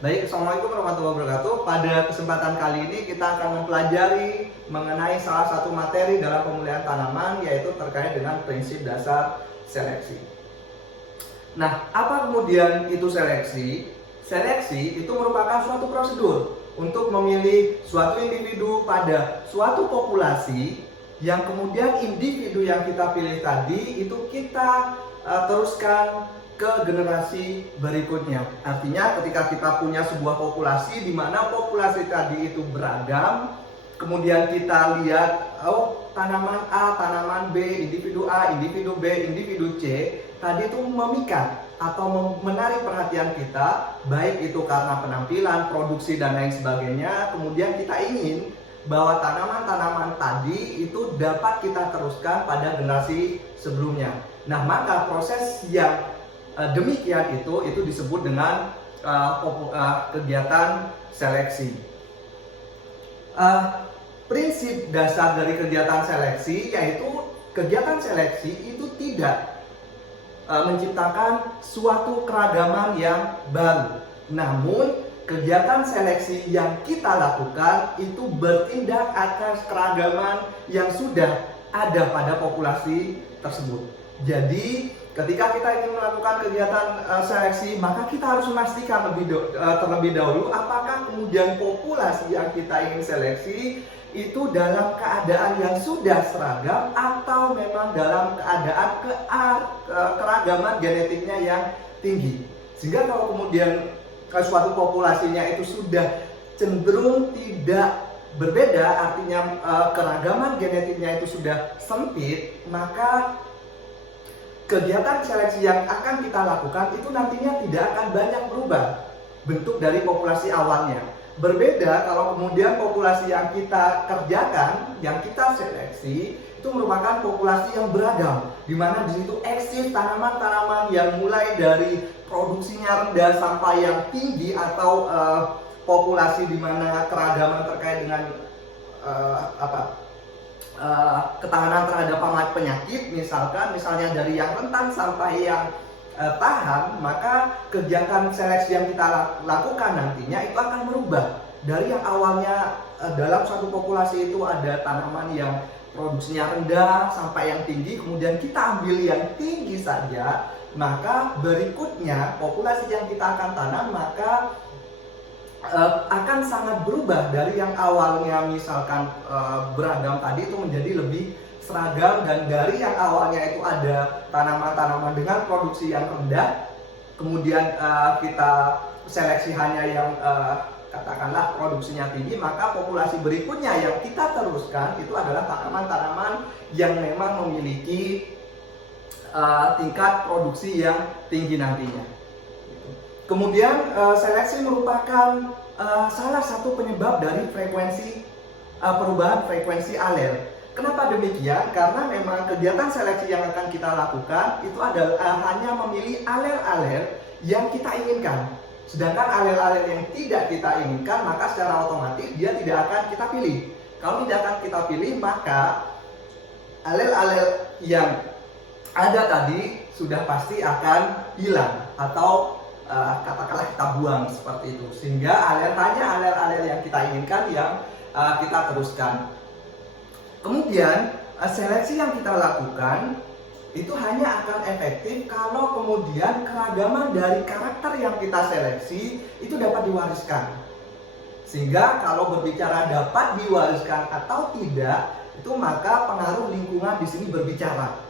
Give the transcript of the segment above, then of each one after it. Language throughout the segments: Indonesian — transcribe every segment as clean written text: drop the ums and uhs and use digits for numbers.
Baik, Assalamualaikum warahmatullahi wabarakatuh. Pada kesempatan kali ini kita akan mempelajari mengenai salah satu materi dalam pemulihan tanaman, yaitu terkait dengan prinsip dasar seleksi. Nah, apa kemudian itu seleksi? Seleksi itu merupakan suatu prosedur untuk memilih suatu individu pada suatu populasi, yang kemudian individu yang kita pilih tadi itu kita teruskan ke generasi berikutnya. Artinya ketika kita punya sebuah populasi di mana populasi tadi itu beragam, kemudian kita lihat tanaman A, tanaman B, individu A, individu B, individu C tadi itu memikat atau menarik perhatian kita, baik itu karena penampilan, produksi dan lain sebagainya. Kemudian kita ingin bahwa tanaman-tanaman tadi itu dapat kita teruskan pada generasi sebelumnya. Nah, maka proses yang demikian itu disebut dengan kegiatan seleksi. Prinsip dasar dari kegiatan seleksi yaitu kegiatan seleksi itu tidak menciptakan suatu keragaman yang baru. Namun kegiatan seleksi yang kita lakukan itu bertindak atas keragaman yang sudah ada pada populasi tersebut. Jadi ketika kita ingin melakukan kegiatan seleksi, maka kita harus memastikan terlebih dahulu apakah kemudian populasi yang kita ingin seleksi itu dalam keadaan yang sudah seragam atau memang dalam keadaan keragaman genetiknya yang tinggi. Sehingga kalau kemudian suatu populasinya itu sudah cenderung tidak berbeda, artinya keragaman genetiknya itu sudah sempit, maka kegiatan seleksi yang akan kita lakukan itu nantinya tidak akan banyak berubah bentuk dari populasi awalnya. Berbeda kalau kemudian populasi yang kita kerjakan, yang kita seleksi itu merupakan populasi yang beragam, di mana di situ eksis tanaman-tanaman yang mulai dari produksinya rendah sampai yang tinggi, atau populasi di mana keragaman terkait dengan ketahanan terhadap penyakit, misalnya dari yang rentan sampai yang tahan. Maka kegiatan seleksi yang kita lakukan nantinya itu akan merubah dari yang awalnya dalam suatu populasi itu ada tanaman yang produksinya rendah sampai yang tinggi, kemudian kita ambil yang tinggi saja, maka berikutnya populasi yang kita akan tanam maka akan sangat berubah dari yang awalnya misalkan beragam tadi itu menjadi lebih seragam, dan dari yang awalnya itu ada tanaman-tanaman dengan produksi yang rendah, kemudian kita seleksi hanya yang katakanlah produksinya tinggi, maka populasi berikutnya yang kita teruskan itu adalah tanaman-tanaman yang memang memiliki tingkat produksi yang tinggi nantinya. Kemudian seleksi merupakan salah satu penyebab dari perubahan frekuensi alel. Kenapa demikian? Karena memang kegiatan seleksi yang akan kita lakukan itu adalah hanya memilih alel-alel yang kita inginkan. Sedangkan alel-alel yang tidak kita inginkan, maka secara otomatis dia tidak akan kita pilih. Kalau tidak akan kita pilih, maka alel-alel yang ada tadi sudah pasti akan hilang atau katakanlah kita buang seperti itu. Sehingga hanya alel-alel yang kita inginkan yang kita teruskan. Kemudian seleksi yang kita lakukan itu hanya akan efektif kalau kemudian keragaman dari karakter yang kita seleksi itu dapat diwariskan. Sehingga kalau berbicara dapat diwariskan atau tidak, itu maka pengaruh lingkungan di sini berbicara.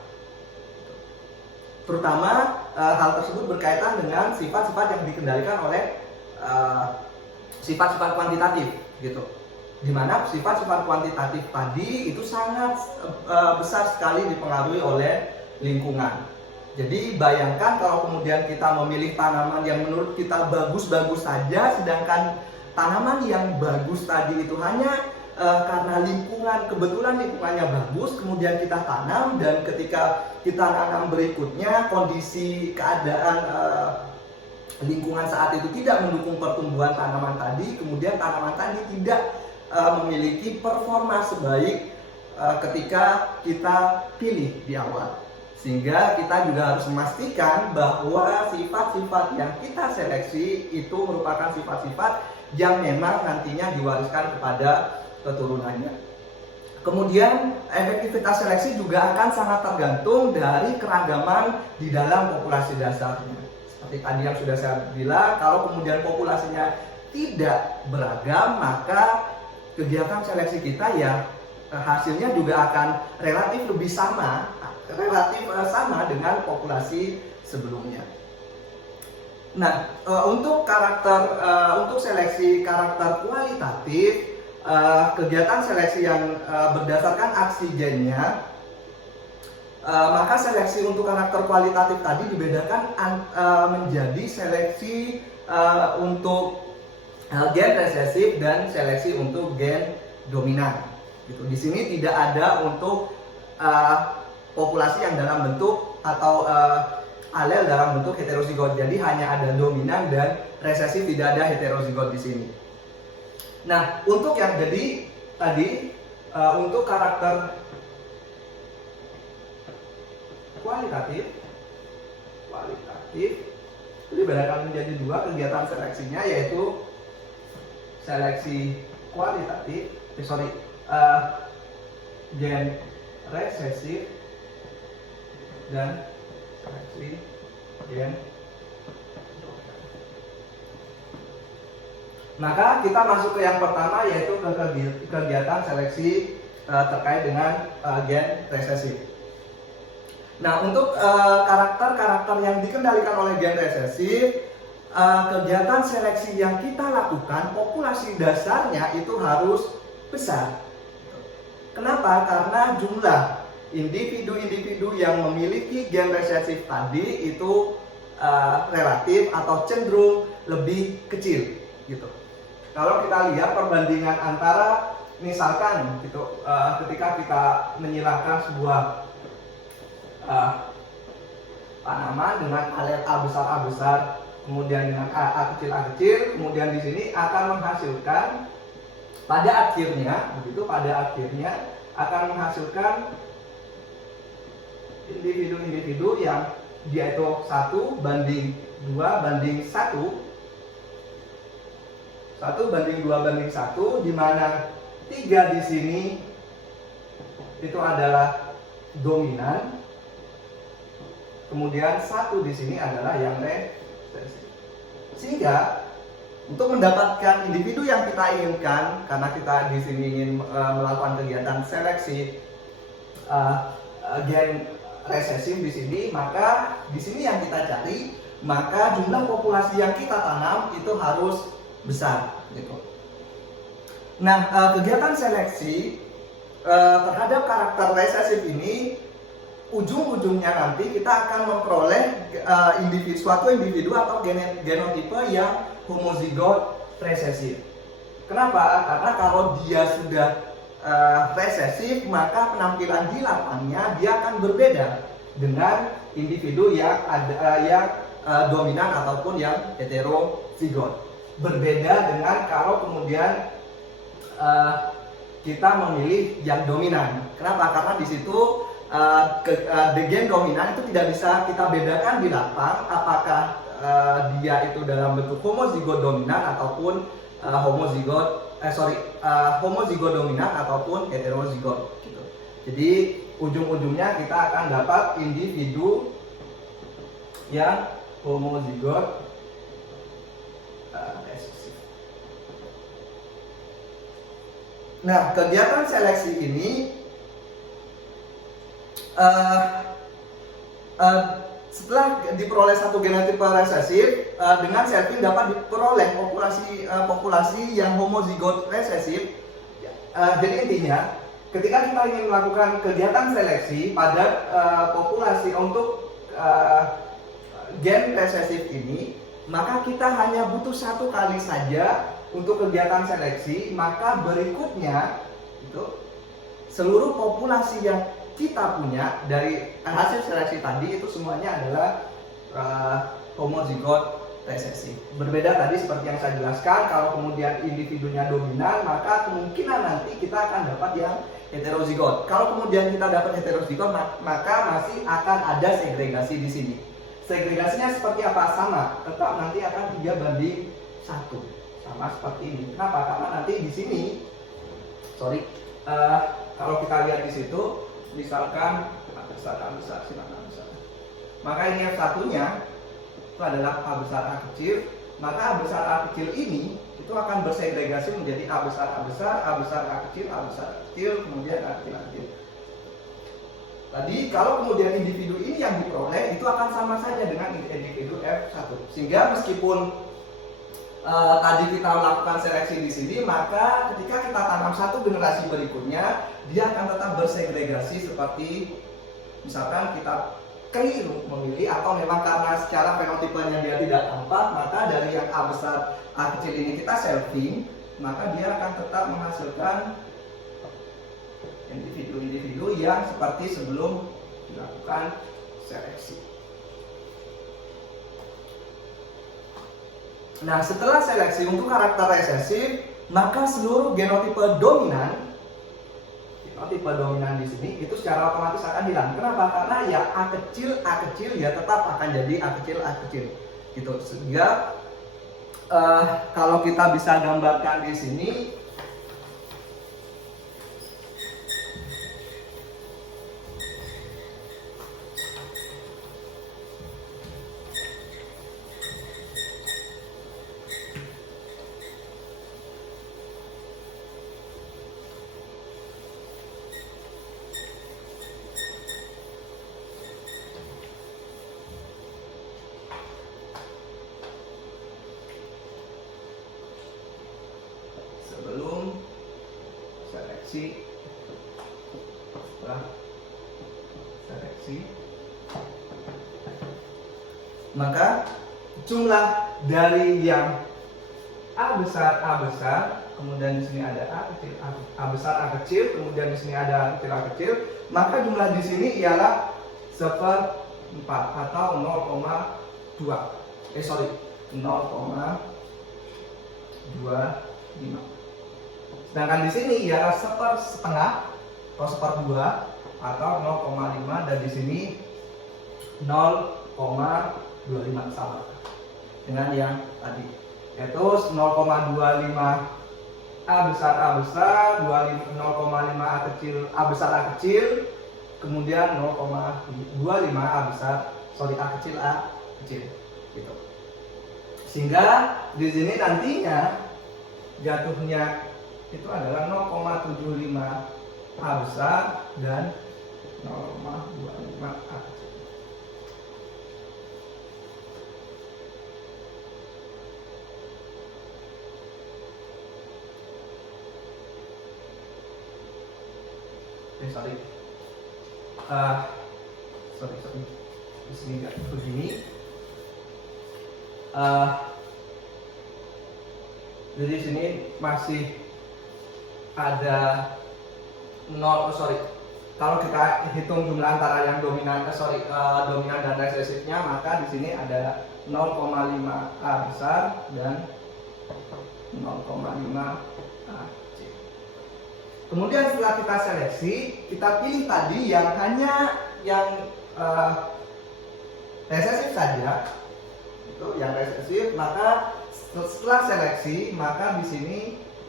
Terutama hal tersebut berkaitan dengan sifat-sifat yang dikendalikan oleh sifat-sifat kuantitatif, gitu. Di mana sifat-sifat kuantitatif tadi itu sangat besar sekali dipengaruhi oleh lingkungan. Jadi bayangkan kalau kemudian kita memilih tanaman yang menurut kita bagus-bagus saja, sedangkan tanaman yang bagus tadi itu hanya karena kebetulan lingkungannya bagus, kemudian kita tanam, dan ketika kita tanam berikutnya kondisi keadaan lingkungan saat itu tidak mendukung pertumbuhan tanaman tadi, kemudian tanaman tadi tidak memiliki performa sebaik ketika kita pilih di awal. Sehingga kita juga harus memastikan bahwa sifat-sifat yang kita seleksi itu merupakan sifat-sifat yang memang nantinya diwariskan kepada keturunannya. Kemudian efektivitas seleksi juga akan sangat tergantung dari keragaman di dalam populasi dasarnya. Seperti tadi yang sudah saya bilang, kalau kemudian populasinya tidak beragam, maka kegiatan seleksi kita ya hasilnya juga akan relatif sama dengan populasi sebelumnya. Nah, untuk seleksi karakter kualitatif, kegiatan seleksi yang berdasarkan aksi gennya, maka seleksi untuk karakter kualitatif tadi dibedakan menjadi seleksi untuk gen resesif dan seleksi untuk gen dominan. Gitu. Di sini tidak ada untuk populasi yang dalam bentuk atau alel dalam bentuk heterozigot. Jadi hanya ada dominan dan resesif, tidak ada heterozigot di sini. Nah, untuk yang jadi tadi untuk karakter kualitatif dibedakan menjadi dua kegiatan seleksinya, yaitu seleksi kualitatif, gen resesif dan seleksi gen dominan. Maka kita masuk ke yang pertama, yaitu ke kegiatan seleksi terkait dengan gen resesif. Nah, untuk karakter-karakter yang dikendalikan oleh gen resesif, kegiatan seleksi yang kita lakukan, populasi dasarnya itu harus besar. Kenapa? Karena jumlah individu-individu yang memiliki gen resesif tadi itu relatif atau cenderung lebih kecil, gitu. Kalau kita lihat perbandingan antara, misalkan gitu, ketika kita menyilahkan sebuah tanaman dengan alel A besar, kemudian dengan A kecil, kemudian di sini akan menghasilkan pada akhirnya akan menghasilkan individu-individu yang dia itu 1 banding 2 banding 1, 1 banding 2 banding 1, di mana 3 di sini itu adalah dominan, kemudian 1 di sini adalah yang resesif. Sehingga untuk mendapatkan individu yang kita inginkan, karena kita di sini ingin melakukan kegiatan seleksi gen resesif di sini, maka di sini yang kita cari, maka jumlah populasi yang kita tanam itu harus besar, gitu. Nah, kegiatan seleksi terhadap karakter resesif ini, ujung-ujungnya nanti kita akan memperoleh suatu individu atau genotipe yang homozigot resesif. Kenapa? Karena kalau dia sudah resesif, maka penampilan di lapangnya dia akan berbeda dengan individu yang dominan ataupun yang heterozigot. Berbeda dengan kalau kemudian kita memilih yang dominan. Kenapa? Karena di situ gen dominan itu tidak bisa kita bedakan di lapang apakah dia itu dalam bentuk homozigot dominan ataupun homozigot dominan ataupun heterozigot, gitu. Jadi ujung-ujungnya kita akan dapat individu yang homozigot resesif. Nah, kegiatan seleksi ini setelah diperoleh satu genotipe resesif, dengan selfing dapat diperoleh populasi yang homozigot resesif. Jadi intinya, ketika kita ingin melakukan kegiatan seleksi pada populasi untuk gen resesif ini, maka kita hanya butuh 1 kali saja untuk kegiatan seleksi. Maka berikutnya itu seluruh populasi yang kita punya dari hasil seleksi tadi itu semuanya adalah homozigot resesif. Berbeda tadi seperti yang saya jelaskan, kalau kemudian individunya dominan, maka kemungkinan nanti kita akan dapat yang heterozigot. Kalau kemudian kita dapat heterozigot, maka masih akan ada segregasi di sini. Segregasinya seperti apa? Sama, tetap nanti akan 3:1, sama seperti ini. Kenapa? Karena nanti di sini, kalau kita lihat di situ, misalkan A besar, silakan besar. Maka ini F1-nya itu adalah A besar A kecil. Maka A besar A kecil ini itu akan bersegregasi menjadi A besar A besar, A besar A kecil, A besar A kecil, kemudian A kecil A kecil. Tadi kalau kemudian individu ini yang diperoleh itu akan sama saja dengan individu F1. Sehingga meskipun tadi kita melakukan seleksi di sini, maka ketika kita tanam satu generasi berikutnya, dia akan tetap bersegregasi seperti misalkan kita keliru memilih atau memang karena secara fenotipenya dia tidak tampak, maka dari yang A besar A kecil ini kita selfing, maka dia akan tetap menghasilkan individu-individu yang seperti sebelum dilakukan seleksi. Nah, setelah seleksi untuk karakter resesif, maka seluruh genotipe dominan di sini itu secara otomatis akan hilang. Kenapa? Karena ya A kecil ya tetap akan jadi A kecil gitu. Sehingga kalau kita bisa gambarkan di sini, sebelum seleksi, setelah seleksi, maka jumlah dari yang A besar, kemudian di sini ada A besar A kecil, kemudian di sini ada A kecil, maka jumlah di sini ialah 1/4 atau 0,25. Sedangkan di sini ialah 1/2 atau 1/2 atau 0,5, dan di sini 0,25 sama dengan yang tadi, yaitu 0,25 A besar, 0,5 A besar A kecil, kemudian 0,25 A kecil gitu. Sehingga di sini nantinya jatuhnya itu adalah 0,75 A besar dan 0,25 A kecil. Sorry. Di sini nggak begini. Jadi sini masih ada kalau kita hitung jumlah antara yang dominan dan resesifnya, maka di sini ada 0,5 A besar dan 0,5 A kecil. Kemudian setelah kita seleksi, kita pilih tadi yang hanya yang resesif saja, itu yang resesif. Maka setelah seleksi, maka di sini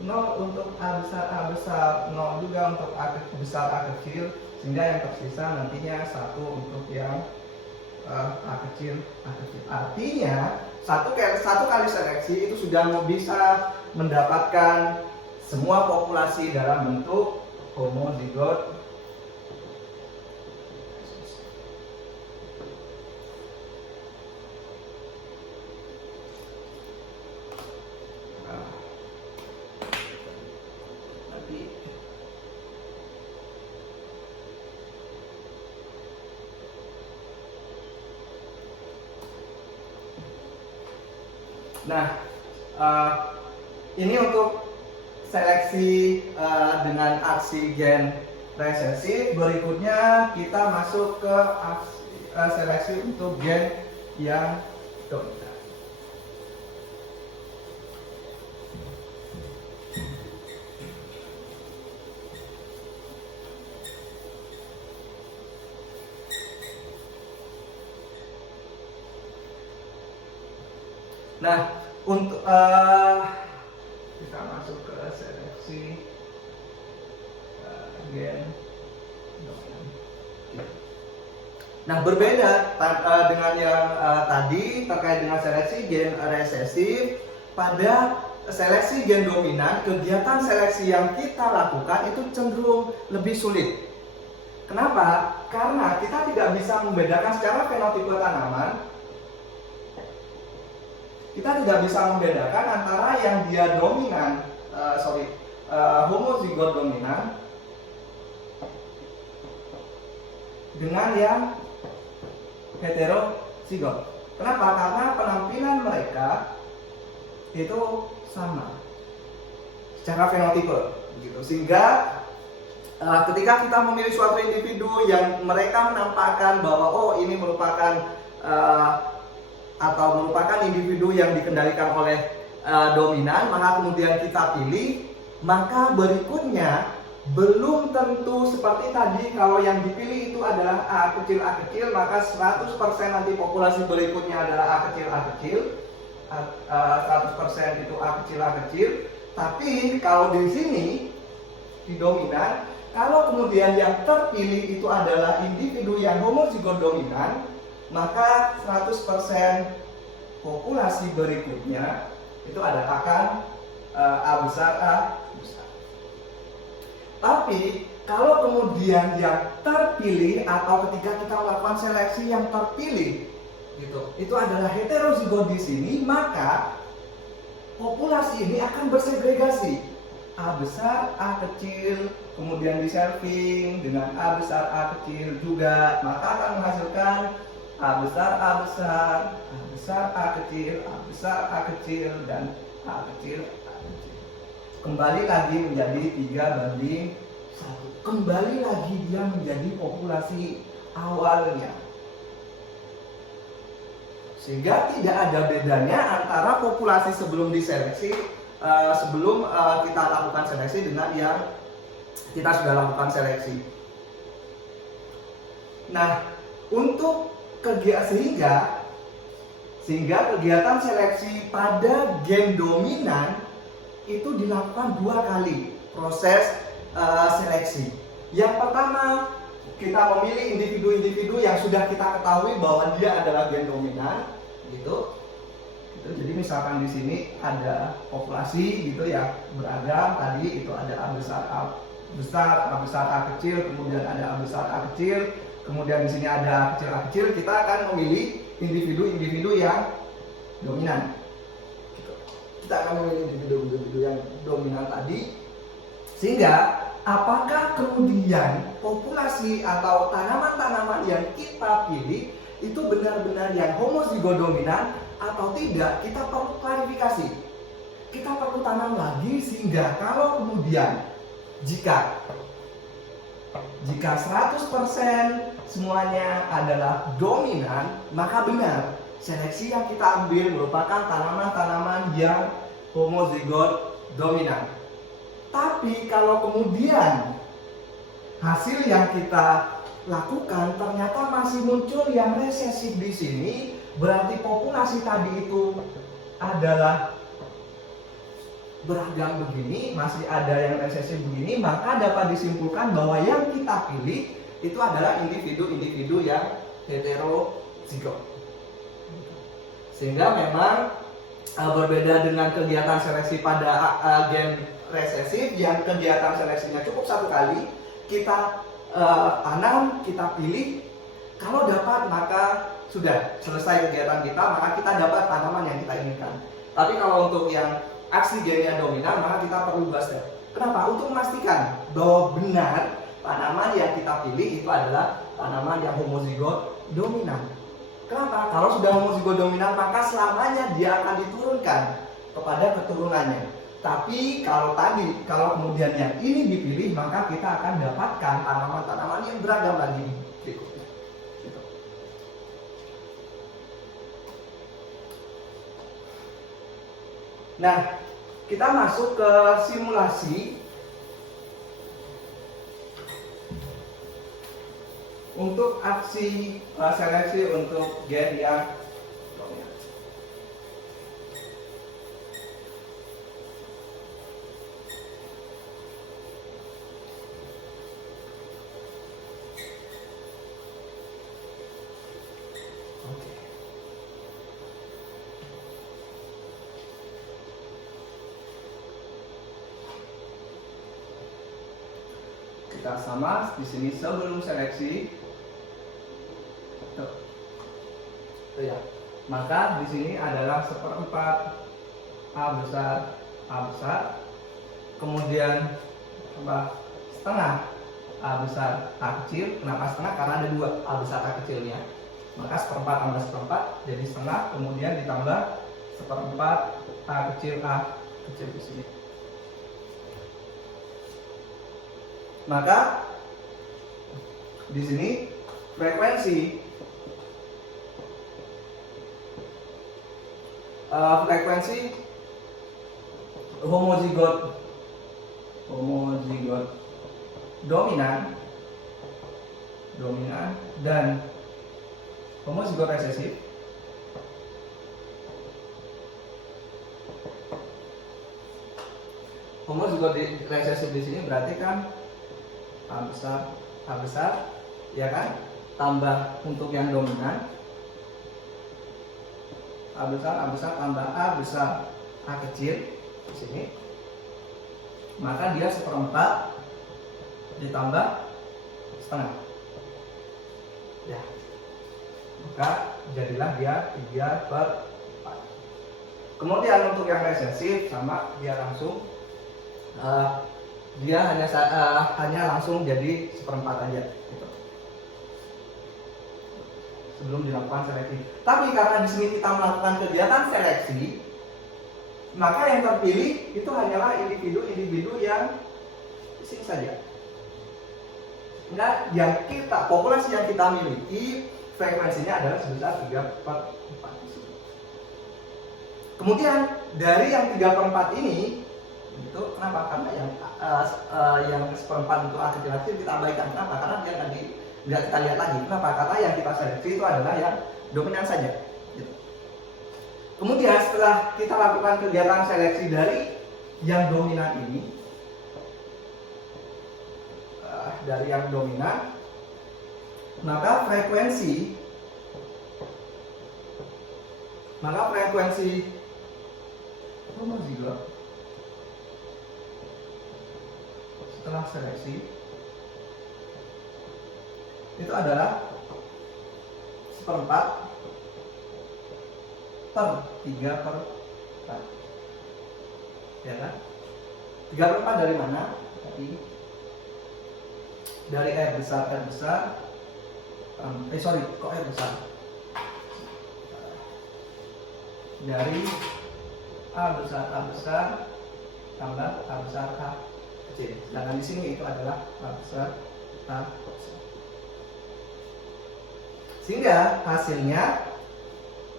0 untuk A besar, 0 juga untuk A besar A kecil, sehingga yang tersisa nantinya 1 untuk yang A kecil. Artinya satu kali seleksi itu sudah bisa mendapatkan semua populasi dalam bentuk homozigot. Nah, ini untuk seleksi dengan aksi gen resesif. Berikutnya kita masuk ke seleksi untuk gen yang dominan. Nah, untuk kita masuk ke seleksi gen dominan. Nah, berbeda dengan yang tadi terkait dengan seleksi gen resesif. Pada seleksi gen dominan, kegiatan seleksi yang kita lakukan itu cenderung lebih sulit. Kenapa? Karena kita tidak bisa membedakan secara fenotipe tanaman. Kita tidak bisa membedakan antara yang dia dominan, homozigot dominan dengan yang heterozigot. Kenapa? Karena penampilan mereka itu sama secara fenotipe, gitu. Sehingga ketika kita memilih suatu individu yang mereka menampakkan bahwa oh ini merupakan atau merupakan individu yang dikendalikan oleh dominan, maka kemudian kita pilih, maka berikutnya belum tentu seperti tadi. Kalau yang dipilih itu adalah A kecil, maka 100% nanti populasi berikutnya adalah A kecil, 100% itu A kecil. Tapi kalau di sini di dominan, kalau kemudian yang terpilih itu adalah individu yang homozigot dominan, maka 100% populasi berikutnya itu akan A besar. Tapi kalau kemudian yang terpilih atau ketika kita melakukan seleksi yang terpilih gitu, itu adalah heterozigot di sini, maka populasi ini akan bersegregasi. A besar, A kecil, kemudian di serving dengan A besar, A kecil juga, maka akan menghasilkan A besar, A besar, A besar, A kecil, A besar, A kecil, dan A kecil, A kecil. Kembali lagi menjadi 3:1. Kembali lagi dia menjadi populasi awalnya. Sehingga tidak ada bedanya antara populasi sebelum diseleksi, sebelum kita lakukan seleksi dengan yang kita sudah lakukan seleksi. Nah, untuk sehingga kegiatan seleksi pada gen dominan itu dilakukan 2 kali proses seleksi. Yang pertama, kita memilih individu-individu yang sudah kita ketahui bahwa dia adalah gen dominan, gitu. Jadi misalkan di sini ada populasi gitu ya, beragam. Tadi itu ada A besar, A besar, A kecil, kemudian ada A besar, A kecil, kemudian di sini ada A kecil. Kita akan memilih individu-individu yang dominan. Gitu. Kita akan memilih individu-individu yang dominan tadi. Sehingga apakah kemudian populasi atau tanaman-tanaman yang kita pilih itu benar-benar yang homozigot dominan atau tidak, kita perlu klarifikasi. Kita perlu tanam lagi, sehingga kalau kemudian jika 100% semuanya adalah dominan, maka benar seleksi yang kita ambil merupakan tanaman-tanaman yang homozigot dominan. Tapi kalau kemudian hasil yang kita lakukan ternyata masih muncul yang resesif di sini, berarti populasi tadi itu adalah beragam begini, masih ada yang resesif begini, maka dapat disimpulkan bahwa yang kita pilih itu adalah individu-individu yang heterozigot. Sehingga memang berbeda dengan kegiatan seleksi pada gen resesif yang kegiatan seleksinya cukup 1 kali, kita tanam, kita pilih, kalau dapat maka sudah selesai kegiatan kita, maka kita dapat tanaman yang kita inginkan. Tapi kalau untuk yang aksi gennya dominan, maka kita perlu bahas. Kenapa? Untuk memastikan bahwa benar tanaman yang kita pilih itu adalah tanaman yang homozigot dominan. Kenapa? Kalau sudah homozigot dominan, maka selamanya dia akan diturunkan kepada keturunannya. Tapi kalau kemudian yang ini dipilih, maka kita akan dapatkan tanaman-tanaman yang beragam lagi berikutnya. Nah, kita masuk ke simulasi untuk aksi seleksi untuk gen yang dominan. kita sama di sini sebelum seleksi. Tuh. Tuh ya. Maka di sini adalah 1/4 A besar, kemudian setengah A besar A kecil. Kenapa setengah? Karena ada 2 A besar A kecilnya. Maka 1/4 tambah 1/4 jadi setengah, kemudian ditambah 1/4 A kecil di sini. Maka di sini frekuensi homozigot dominan dan homozigot resesif di sini berarti kan A besar ya kan, tambah untuk yang dominan A besar tambah A besar A kecil di sini, maka dia 1/4 ditambah setengah ya, maka jadilah dia 3/4. Kemudian untuk yang resesif sama, dia langsung hanya langsung jadi 1/4 aja gitu, sebelum dilakukan seleksi. Tapi karena di sini kita melakukan kegiatan seleksi, maka yang terpilih itu hanyalah individu-individu yang di sini saja. Nah, populasi yang kita miliki frekuensinya adalah sebesar 3/4 di sini. Kemudian dari yang 3/4 ini itu kenapa? Karena yang 1/4 untuk A kecil kita abaikan. Kenapa? Karena dia tadi nggak kita lihat lagi. Kenapa? Karena yang kita seleksi itu adalah yang dominan saja. Gitu. Kemudian setelah kita lakukan kegiatan seleksi dari yang dominan ini, maka frekuensi homozigot setelah seleksi itu adalah 1/4 per 3/4 ya kan? 3/4 dari mana? Dari R besar R besar dari A besar tambah A besar A kecil. Sedangkan di sini itu adalah A besar A besar. Sehingga hasilnya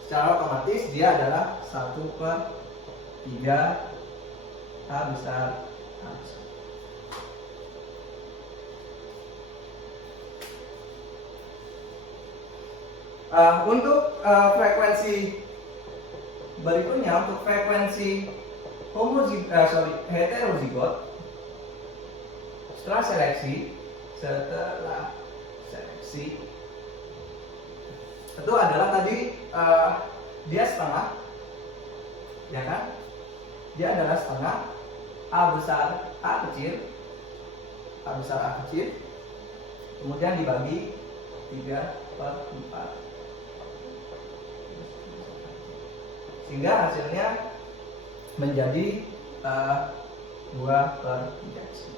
secara otomatis dia adalah 1/3 A besar A besar. Untuk frekuensi berikutnya, untuk frekuensi heterozigot setelah seleksi itu adalah tadi dia setengah ya kan, dia adalah setengah A besar A kecil kemudian dibagi 3/4 sehingga hasilnya menjadi 2/3.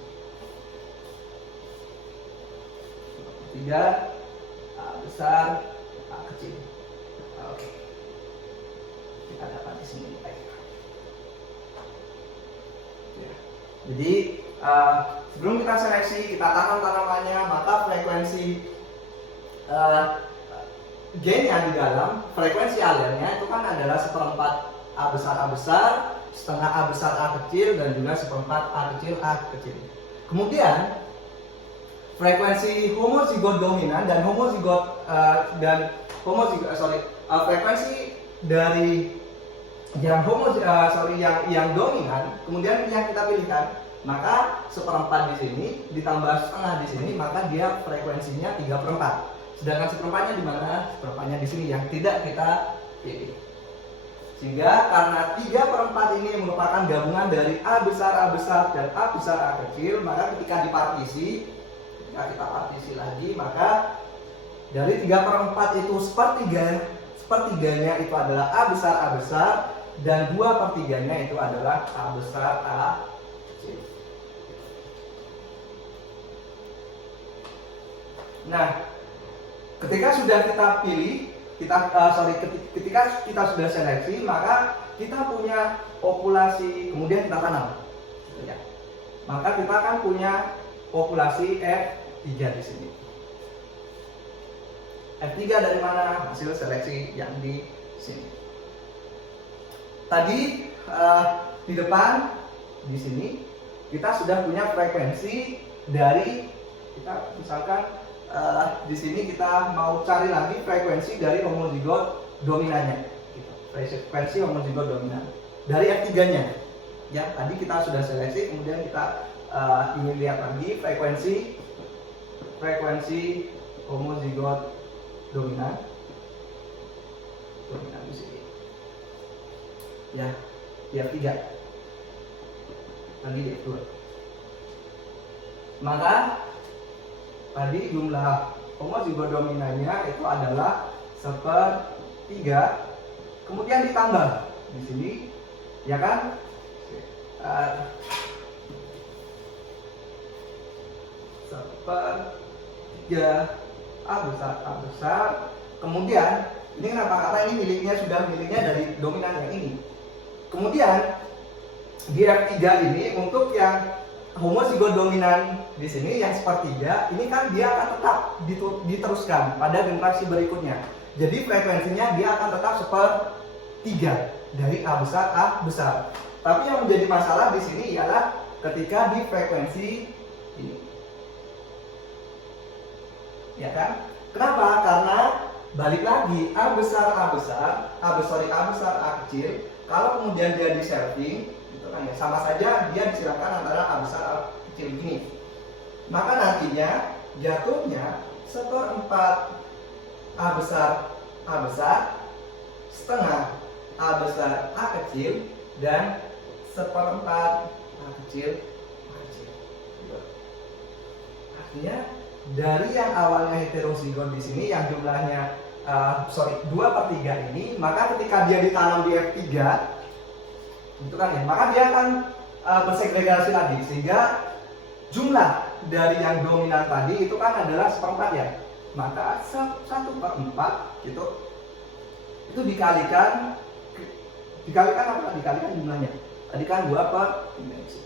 3 A besar A kecil. Oke. Kita dapat di sini baik. Ya. Jadi sebelum kita seleksi, kita tanam tanamannya, maka frekuensi gennya di dalam frekuensi alelnya itu kan adalah 1/4 A besar, setengah A besar A kecil, dan juga 1/4 A kecil. Kemudian frekuensi homozigot dominan dan frekuensi dari yang dominan, kemudian yang kita pilihkan, maka 1/4 di sini ditambah setengah di sini, maka dia frekuensinya 3/4. Sedangkan 1/4-nya di mana? 1/4-nya di sini yang tidak kita pilih. Sehingga karena 3/4 ini merupakan gabungan dari A besar dan A besar A kecil, maka ketika dipartisi Ketika kita partisi lagi, maka dari 3/4 itu sepertiganya itu adalah A besar, dan 2/3-nya itu adalah A besar, A kecil. Nah, ketika sudah kita pilih, ketika kita sudah seleksi, maka kita punya populasi, kemudian kita tanam. Ya. Maka kita akan punya populasi F3 di sini. F3 dari mana? Hasil seleksi yang di sini. Tadi di depan di sini kita sudah punya frekuensi dari, kita misalkan di sini kita mau cari lagi frekuensi dari homozigot dominannya. Frekuensi homozigot dominan dari F3-nya. Ya, tadi kita sudah seleksi, kemudian kita ingin lihat lagi frekuensi homozigot dominan di sini. Ya, di F3. Lagi di F2. Maka tadi jumlah homozigot dominannya itu adalah 1/3, kemudian ditambah di sini, ya kan? 1/3 A besar, kemudian ini kenapa? Karena ini sudah miliknya dari dominan yang ini. Kemudian di F3 ini untuk yang homozigot dominan di sini yang 1/3 ini kan dia akan tetap diteruskan pada generasi berikutnya. Jadi frekuensinya dia akan tetap 1/3 dari A besar. Tapi yang menjadi masalah di sini ialah ketika di frekuensi ini. Ya kan? Kenapa? Karena balik lagi A besar, A kecil. Kalau kemudian dia di serving, itu kan ya sama saja dia disilakan antara A besar, A kecil begini. Maka nantinya jatuhnya 1/4 A besar, setengah A besar, A kecil, dan 1/4 A kecil. Artinya dari yang awalnya heterozigot di sini yang jumlahnya 2/3 ini, maka ketika dia ditanam di F3 itu kan ya, maka dia akan bersegregasi lagi, sehingga jumlah dari yang dominan tadi itu kan adalah 1/4 ya. Maka 1/4 itu dikalikan apa? Dikalikan jumlahnya. Tadi kan 2/3.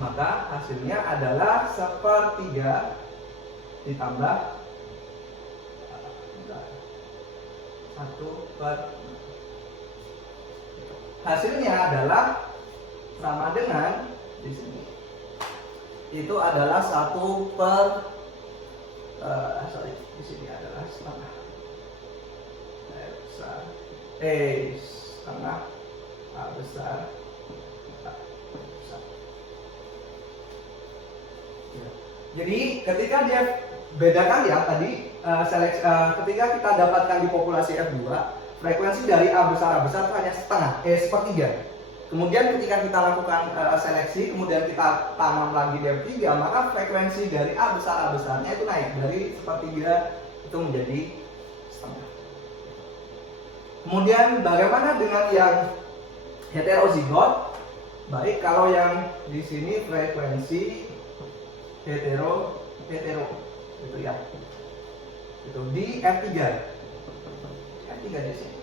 Maka hasilnya adalah 1/3 ditambah 1/4. Hasilnya adalah sama dengan di sini. Itu adalah 1/, di sini adalah setengah. Setengah A besar. Jadi ketika dia bedakan ya tadi ketika kita dapatkan di populasi F2, frekuensi dari A besar itu hanya setengah, 1/3. Kemudian ketika kita lakukan seleksi, kemudian kita tanam lagi di F3, maka frekuensi dari A besarnya itu naik dari 1/3 itu menjadi setengah. Kemudian bagaimana dengan yang heterozigot? Baik, kalau yang di sini frekuensi hetero gitu ya, itu di F3 di sini.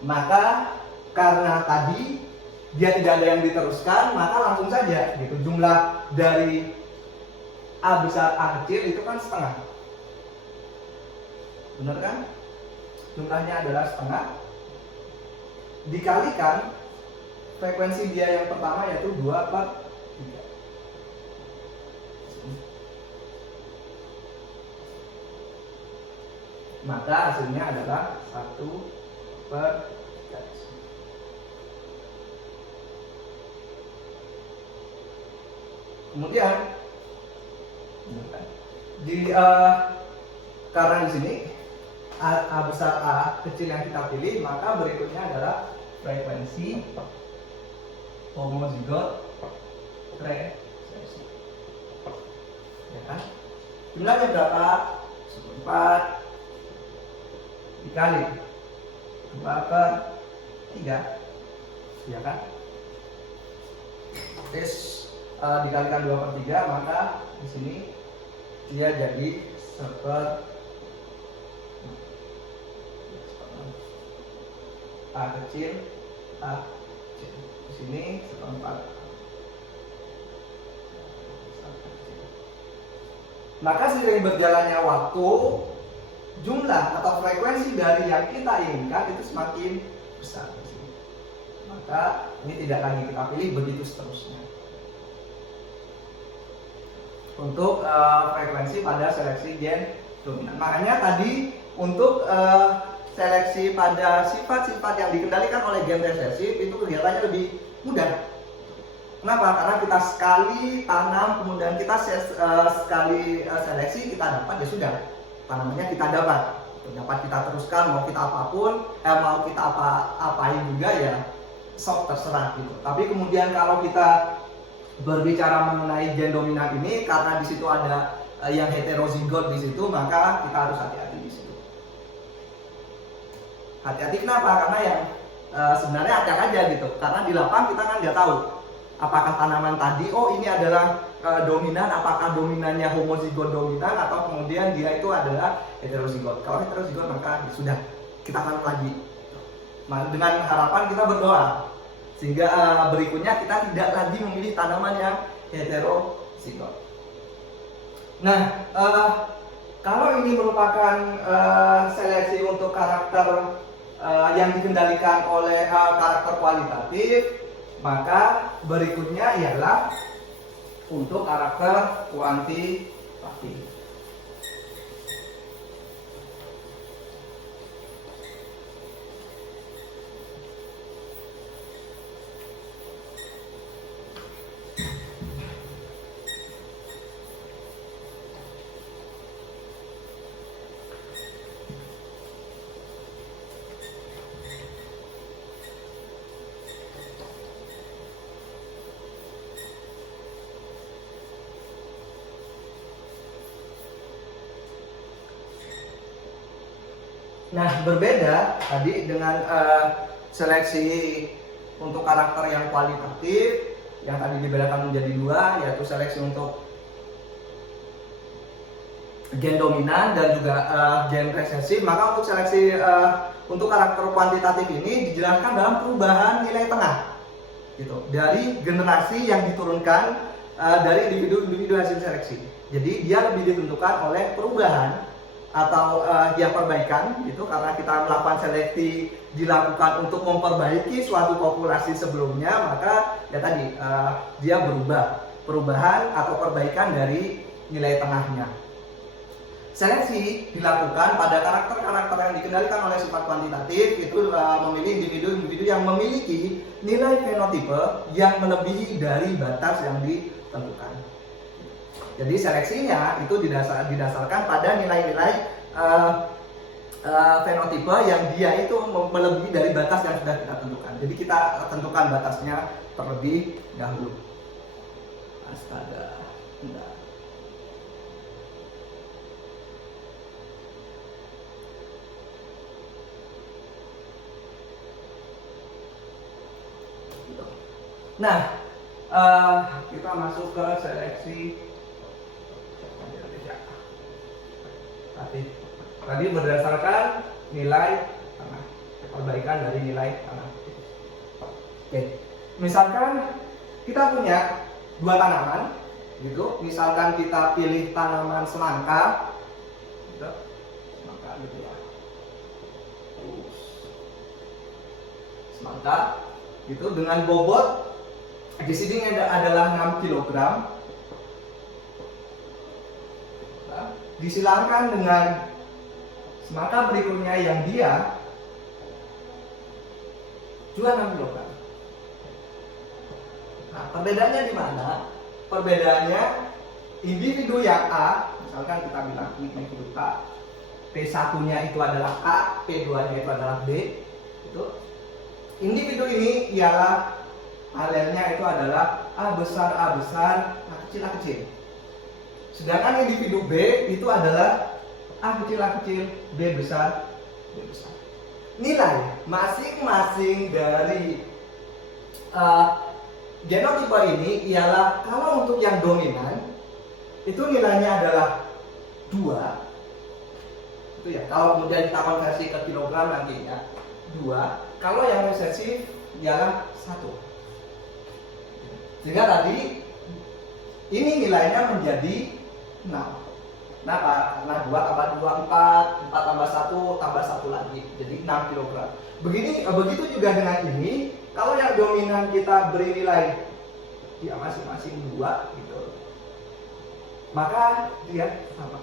Maka karena tadi dia tidak ada yang diteruskan, maka langsung saja gitu jumlah dari A besar, A kecil itu kan setengah, benar kan? Jumlahnya adalah setengah dikalikan frekuensi dia yang pertama yaitu 2/3. Maka hasilnya adalah 1/3. Kemudian karena di sini A besar A kecil yang kita pilih, maka berikutnya adalah frekuensi homozigot resesi. Ya kan? Jumlahnya berapa? 4 dikali 2/3, ya kan? Terus dikalikan 2/3, maka di sini dia jadi A kecil, di sini 1/4. Maka seiring berjalannya waktu, jumlah atau frekuensi dari yang kita inginkan itu semakin besar. Maka ini tidak lagi kita pilih, begitu seterusnya. Untuk frekuensi pada seleksi gen dominan. Makanya tadi untuk seleksi pada sifat-sifat yang dikendalikan oleh gen resesif itu kelihatannya lebih mudah. Kenapa? Karena kita sekali tanam, kemudian kita sekali seleksi, kita dapat, ya sudah, tanamannya kita dapat kita teruskan, mau kita apapun, mau kita apain juga ya, sok terserah gitu. Tapi kemudian kalau kita berbicara mengenai gen dominan ini, karena di situ ada yang heterozigot di situ, maka kita harus hati-hati di situ. Hati-hati kenapa? Karena yang sebenarnya acak aja gitu. Karena di lapang kita kan nggak tahu apakah tanaman tadi, oh ini adalah dominan, apakah dominannya homozigot dominan atau kemudian dia itu adalah heterozigot. Kalau heterozigot maka ya sudah, kita tanam lagi. Dengan harapan kita berdoa sehingga berikutnya kita tidak lagi memilih tanaman yang heterozigot. Nah, kalau ini merupakan seleksi untuk karakter yang dikendalikan oleh karakter kualitatif, maka berikutnya ialah untuk karakter kuantitatif. Nah, berbeda tadi dengan seleksi untuk karakter yang kualitatif, yang tadi dibedakan menjadi dua, yaitu seleksi untuk gen dominan dan juga gen resesif. Maka untuk seleksi untuk karakter kuantitatif ini dijelaskan dalam perubahan nilai tengah, gitu, dari generasi yang diturunkan dari individu-individu hasil seleksi. Jadi dia lebih ditentukan oleh perubahan atau ya perbaikan gitu, karena kita melakukan seleksi dilakukan untuk memperbaiki suatu populasi sebelumnya, maka ya tadi dia perubahan atau perbaikan dari nilai tengahnya. Seleksi dilakukan pada karakter-karakter yang dikendalikan oleh sifat kuantitatif, itu memilih individu-individu yang memiliki nilai fenotipe yang melebihi dari batas yang ditentukan. Jadi seleksinya itu didasarkan pada nilai-nilai fenotipe yang dia itu melebihi dari batas yang sudah kita tentukan. Jadi kita tentukan batasnya terlebih dahulu. Astaga, enggak. Nah, kita masuk ke seleksi. Tadi berdasarkan nilai tanah, perbaikan dari nilai tanah. Oke, misalkan kita punya dua tanaman, gitu. Misalkan kita pilih tanaman semangka, gitu. Semangka gitu ya. Semangka, gitu, dengan bobot di sini adalah 6 kg. Disilangkan dengan semangka berikutnya yang dia juga 6 kg. Nah, perbedaannya di mana? Perbedaannya individu yang A, misalkan kita bilang individu A, P1-nya itu adalah A, P2-nya itu adalah B. Itu individu ini ialah alelnya itu adalah A besar, A kecil, A kecil. Sedangkan individu B itu adalah A kecil, B besar, B besar. Nilai masing-masing dari genotipe ini ialah kalau untuk yang dominan itu nilainya adalah 2. Itu ya, kalau kemudian kita konversi ke kilogram nantinya 2. Kalau yang resesif ialah 1. Sehingga tadi ini nilainya menjadi 6. Kenapa? Karena 2 tambah 2 4, 4 tambah 1 tambah 1 lagi. Jadi 6 kg. Begitu juga dengan ini. Kalau yang dominan kita beri nilai ya masing-masing 2 gitu. Maka dia sama.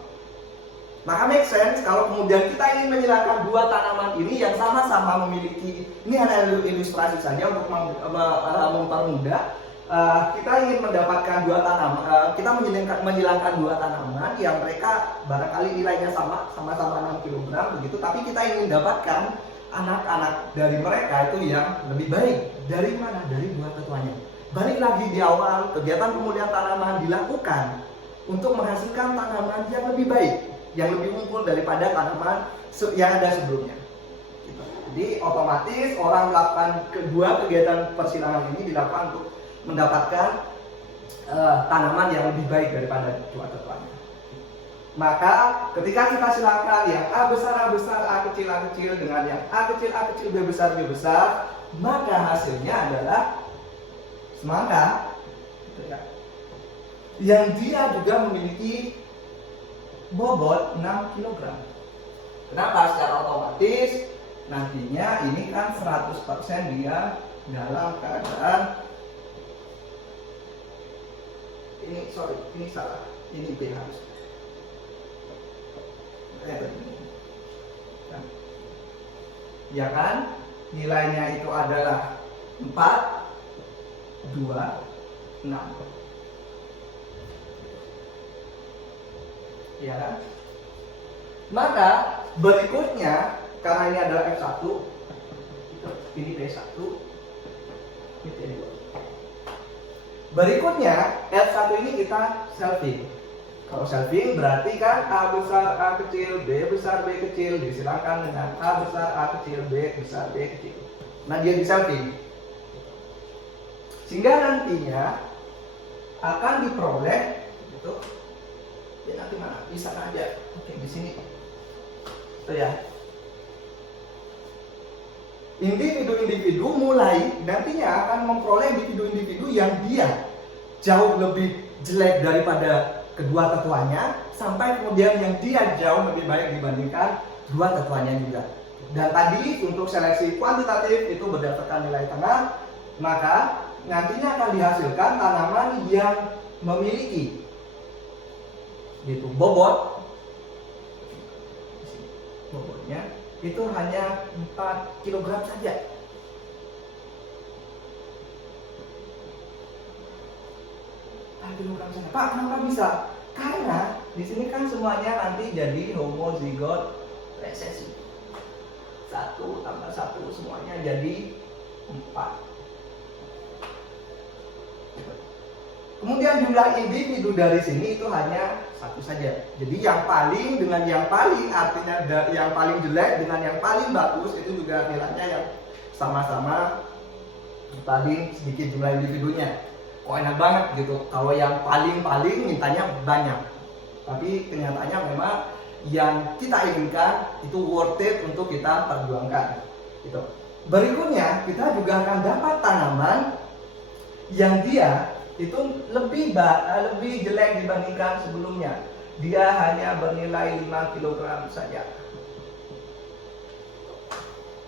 Maka make sense kalau kemudian kita ingin menyilangkan dua tanaman ini yang sama-sama memiliki, ini hanya ilustrasi saja untuk mempermudah. Kita ingin mendapatkan dua tanaman, kita menghilangkan dua tanaman yang mereka barangkali nilainya sama-sama 6 kg begitu, tapi kita ingin dapatkan anak-anak dari mereka itu yang lebih baik. Dari mana? Dari dua ketuanya. Balik lagi di awal, kegiatan pemulihan tanaman dilakukan untuk menghasilkan tanaman yang lebih baik, yang lebih unggul daripada tanaman yang ada sebelumnya. Jadi otomatis orang melakukan kedua kegiatan persilangan ini dilakukan untuk mendapatkan tanaman yang lebih baik daripada dua ketuanya. Maka ketika kita silakan yang A besar, A kecil dengan yang A kecil, B besar, maka hasilnya adalah semangka yang dia juga memiliki bobot 6 kg. Kenapa? Secara otomatis nantinya ini kan 100% dia dalam keadaan ini salah, ini B harus. Ya kan? Nilainya itu adalah 4, 2, 6. Ya kan? Maka berikutnya, karena ini adalah F1, ini B1, ini B2. Berikutnya, F1 ini kita selfing. Kalau selfing berarti kan A besar, A kecil, B besar, B kecil disilakan dengan A besar, A kecil, B besar, B kecil. Nah, dia di selfing. Sehingga nantinya akan diperoleh gitu. Ya nanti mana? Di sana aja. Oke, di sini. Itu ya. Individu-individu mulai nantinya akan memperoleh individu-individu yang dia jauh lebih jelek daripada kedua tetuanya, sampai kemudian yang dia jauh lebih baik dibandingkan dua tetuanya juga. Dan tadi untuk seleksi kuantitatif itu berdasarkan nilai tengah, maka nantinya akan dihasilkan tanaman yang memiliki gitu bobotnya itu hanya 4 kg saja. Pak, kenapa bisa? Karena di sini kan semuanya nanti jadi homozigot resesi. 1 tambah 1 semuanya jadi 4. Kemudian jumlah individu dari sini itu hanya 1 saja. Jadi yang paling dengan yang paling, artinya yang paling jelek dengan yang paling bagus itu juga nilainya yang sama-sama paling sedikit jumlah individunya. Kok enak banget gitu, kalau yang paling mintanya banyak. Tapi kenyataannya memang yang kita inginkan itu worth it untuk kita perjuangkan gitu. Berikutnya kita juga akan dapat tanaman yang dia itu lebih jelek dibandingkan sebelumnya. Dia hanya bernilai 5 kg saja.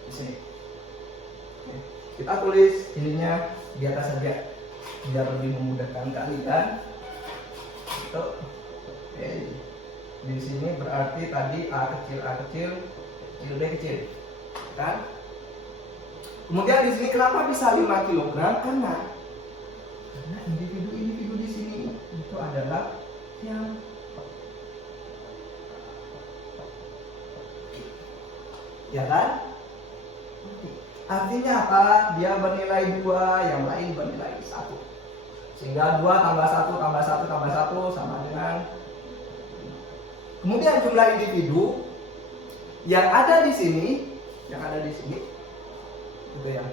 Di sini. Kita tulis ininya di atas saja, biar lebih memudahkan kalian. Itu oke. Di sini berarti tadi A kecil, B kecil, kan? Kemudian di sini kenapa bisa 5 kg? Karena individu-individu di sini itu adalah yang ya kan? Artinya apa? Dia bernilai 2, yang lain bernilai 1. Sehingga 2 tambah 1 tambah 1 tambah 1 sama dengan. Kemudian jumlah individu yang ada di sini, gitu ya.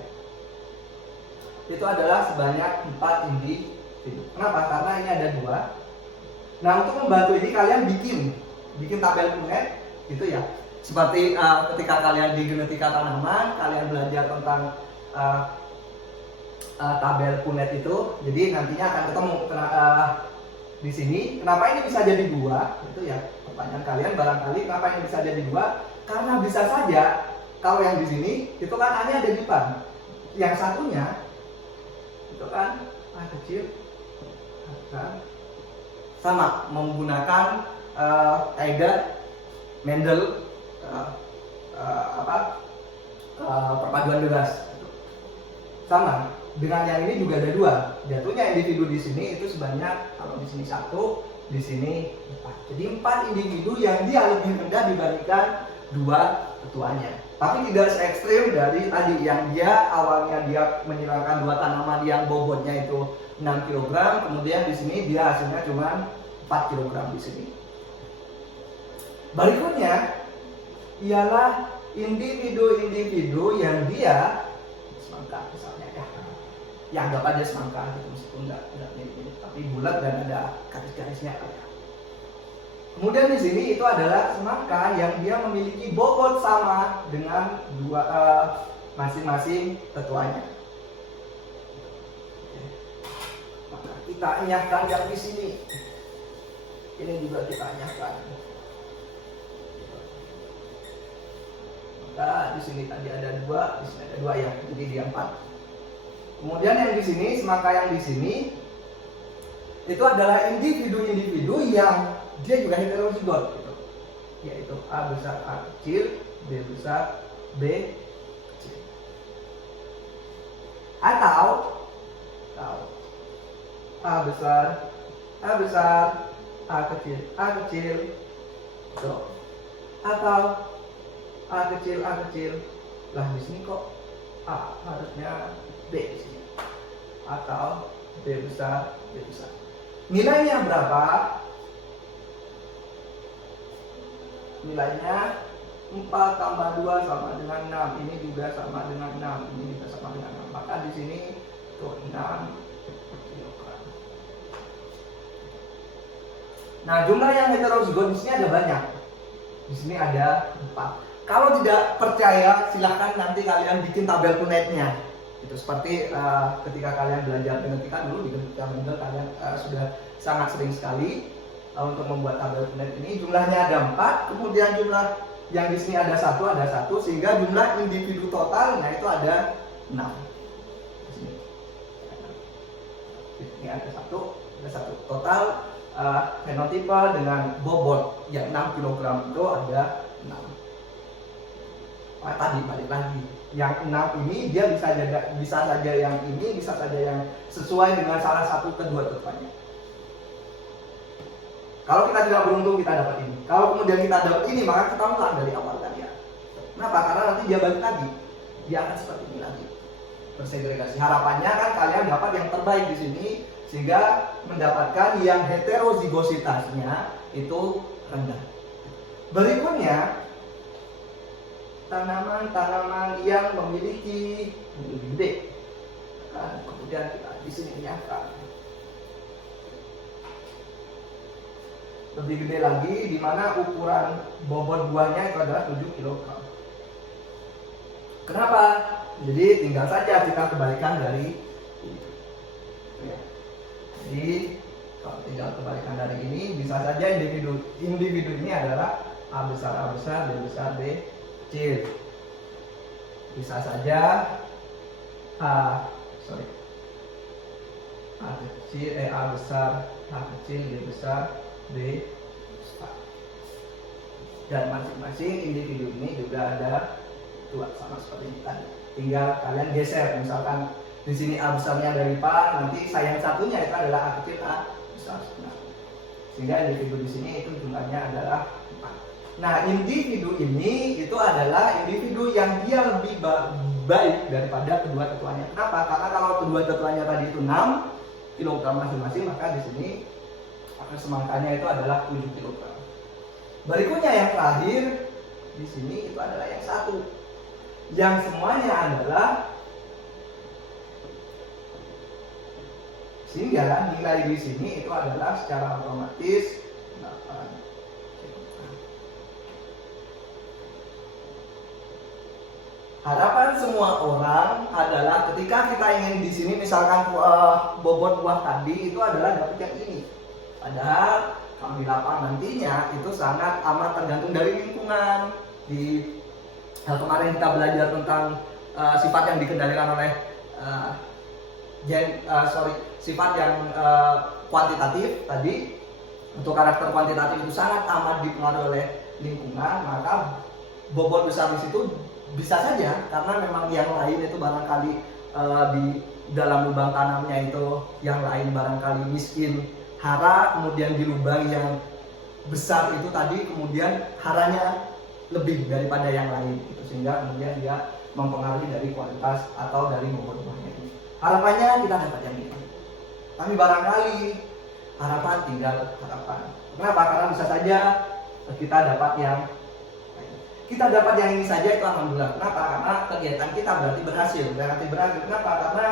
Itu adalah sebanyak 4 individu. Kenapa? Karena ini ada 2. Nah, untuk membantu ini kalian bikin tabel Punnett gitu ya. Seperti ketika kalian di genetika tanaman, kalian belajar tentang tabel Punnett itu. Jadi nantinya akan ketemu di sini. Kenapa ini bisa jadi 2? Itu ya pertanyaan kalian barangkali, kenapa ini bisa jadi 2? Karena bisa saja kalau yang di sini itu kan A-nya ada di depan. Yang satunya itu kan A kecil kan sama menggunakan kaidah Mendel perpaduan bebas sama dengan yang ini juga ada 2. Jatuhnya individu di sini itu sebanyak, kalau di sini 1, di sini 4. Jadi 4 individu yang dia lebih rendah dibandingkan 2 ketuanya. Tapi tidak se ekstrim dari tadi yang dia awalnya dia menyilangkan 2 tanaman yang bobotnya itu 6 kg, kemudian di sini dia hasilnya cuma 4 kg di sini. Berikutnya ialah individu-individu yang dia semangka misalnya ya. Ya anggap aja semangka gitu, meskipun enggak mirip-mirip, tapi bulat dan ada garis-garisnya ya. Kemudian di sini itu adalah semangka yang dia memiliki bobot sama dengan masing-masing tetuanya. Maka kita nyahkan yang di sini. Ini juga kita nyahkan. Maka di sini tadi ada 2, di sini ada 2 ya, jadi dia 4. Kemudian yang di sini, semangka yang di sini itu adalah individu-individu yang dia juga heterozigot gitu. Yaitu A besar A kecil, B besar B kecil. Atau A besar A kecil gitu. Atau A kecil lah di sini kok A harusnya B di sini. Atau B besar. Nilainya berapa? Nilainya 4 tambah 2 sama dengan 6. Ini juga sama dengan 6. Ini juga sama dengan 6. Maka di sini tuh 6 kg. Nah, jumlah yang heterozigot di sini ada banyak. Di sini ada 4. Kalau tidak percaya, silahkan nanti kalian bikin tabel Punnett-nya. Itu seperti ketika kalian belajar genetika dulu di genetika Mendel, kalian sudah sangat sering sekali untuk membuat tabel Punnett ini. Jumlahnya ada 4, kemudian jumlah yang di sini ada 1, sehingga jumlah individu totalnya itu ada 6. Di sini. Ini ada 1. Total fenotipe dengan bobot yang 6 kg itu ada 6. Tadi balik lagi, yang 6 ini dia bisa saja yang ini, bisa saja yang sesuai dengan salah satu kedua tetuannya. Kalau kita tidak beruntung kita dapat ini. Kalau kemudian kita dapat ini, maka kita ulang dari awal tadi ya. Kenapa? Karena nanti dia balik lagi, dia akan seperti ini lagi, bersegregasi. Harapannya kan kalian dapat yang terbaik di sini, sehingga mendapatkan yang heterozigositasnya itu rendah. Berikutnya, tanaman-tanaman yang memiliki lebih gede. Nah, kemudian kita di sini nyangka lebih gede lagi, di mana ukuran bobot buahnya itu adalah 7 kg. Kenapa? Jadi tinggal saja kita kebalikan dari ini. Jadi kalau tinggal kebalikan dari ini, bisa saja individu ini adalah A besar, B besar, B kecil. Bisa saja A besar, A kecil, B besar, B besar. Dan masing-masing individu ini juga ada 2 sama seperti ini tadi. Tinggal kalian geser, misalkan di sini A besarnya ada 5, nanti yang satunya itu adalah A kecil, A besar. Sehingga individu di sini itu jumlahnya adalah 4. Nah, individu ini itu adalah individu yang dia lebih baik daripada kedua tetuanya. Kenapa? Karena kalau kedua tetuanya tadi itu 6 kg masing-masing, maka di sini semangkanya itu adalah 7 kg. Berikutnya yang terakhir di sini itu adalah yang satu, yang semuanya adalah sehingga nilai di sini itu adalah secara otomatis 8. Harapan semua orang adalah ketika kita ingin di sini misalkan bobot buah tadi itu adalah dapat yang ini. Padahal kalau di lapang nantinya itu sangat amat tergantung dari lingkungan. Di kemarin kita belajar tentang sifat yang dikendalikan oleh sifat yang kuantitatif tadi. Untuk karakter kuantitatif itu sangat amat dipengaruhi oleh lingkungan, maka bobot besar di situ bisa saja karena memang yang lain itu barangkali di dalam lubang tanamnya itu yang lain barangkali miskin hara, kemudian di lubang yang besar itu tadi kemudian haranya lebih daripada yang lain gitu, sehingga kemudian dia mempengaruhi dari kualitas atau dari bobot buahnya ini. Harapannya kita dapat yang ini, tapi barangkali harapan tinggal harapan. Kenapa? Karena bisa saja kita dapat yang ini saja, itu alhamdulillah. Kenapa? Karena kegiatan kita berarti berhasil. Kenapa? Karena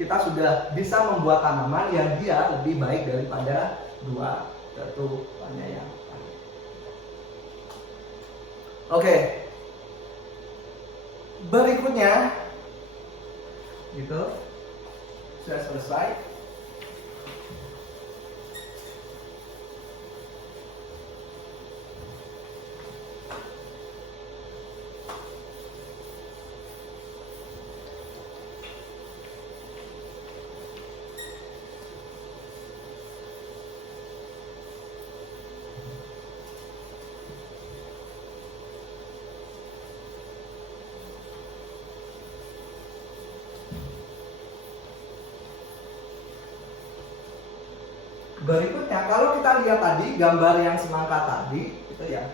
kita sudah bisa membuat tanaman yang dia lebih baik daripada dua tetuannya yang lain. Oke. Berikutnya gitu. Sudah selesai. Berikutnya, kalau kita lihat tadi gambar yang semangka tadi, itu ya,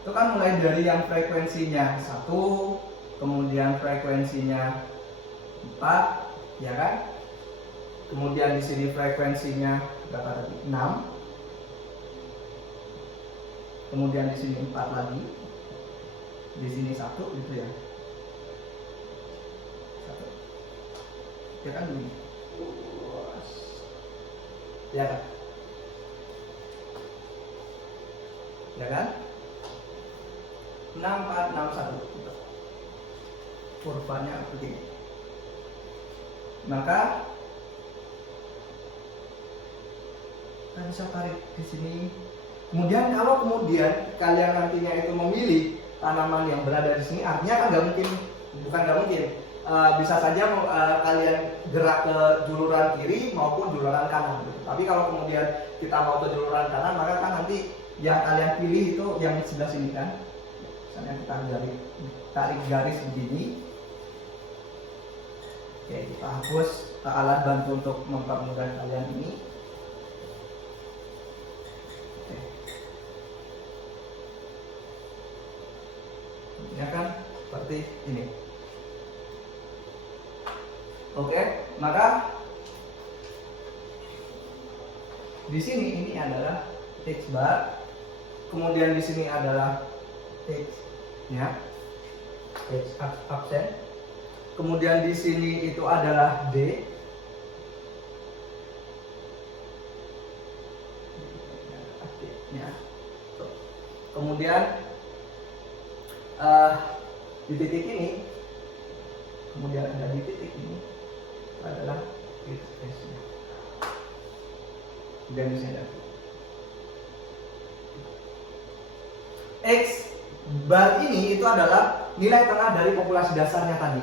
itu kan mulai dari yang frekuensinya 1, kemudian frekuensinya 4, ya kan? Kemudian di sini frekuensinya berapa tadi? 6. Kemudian di sini 4 lagi. Di sini 1 gitu ya. 1. Ya kan ini. Ya kan? Ya kan? 6, 4, 6, 1 gitu. Kurvanya begini. Maka kita bisa tarik di sini. Kemudian kalau kalian nantinya itu memilih tanaman yang berada di sini, artinya kan nggak mungkin. Bisa saja kalian gerak ke juluran kiri maupun juluran kanan gitu. Tapi kalau kemudian kita mau ke juluran kanan, maka kan nanti yang kalian pilih itu yang di sebelah sini kan. Misalnya kita tarik garis begini. Oke, kita hapus alat bantu untuk mempermudah kalian ini. Oke. Ya kan, seperti ini. Oke, maka di sini ini adalah X bar, kemudian di sini adalah X ya, X absen, kemudian di sini itu adalah D, ya. Kemudian di titik ini, kemudian ada di titik ini adalah X-nya. Dan di sini X bar ini itu adalah nilai tengah dari populasi dasarnya tadi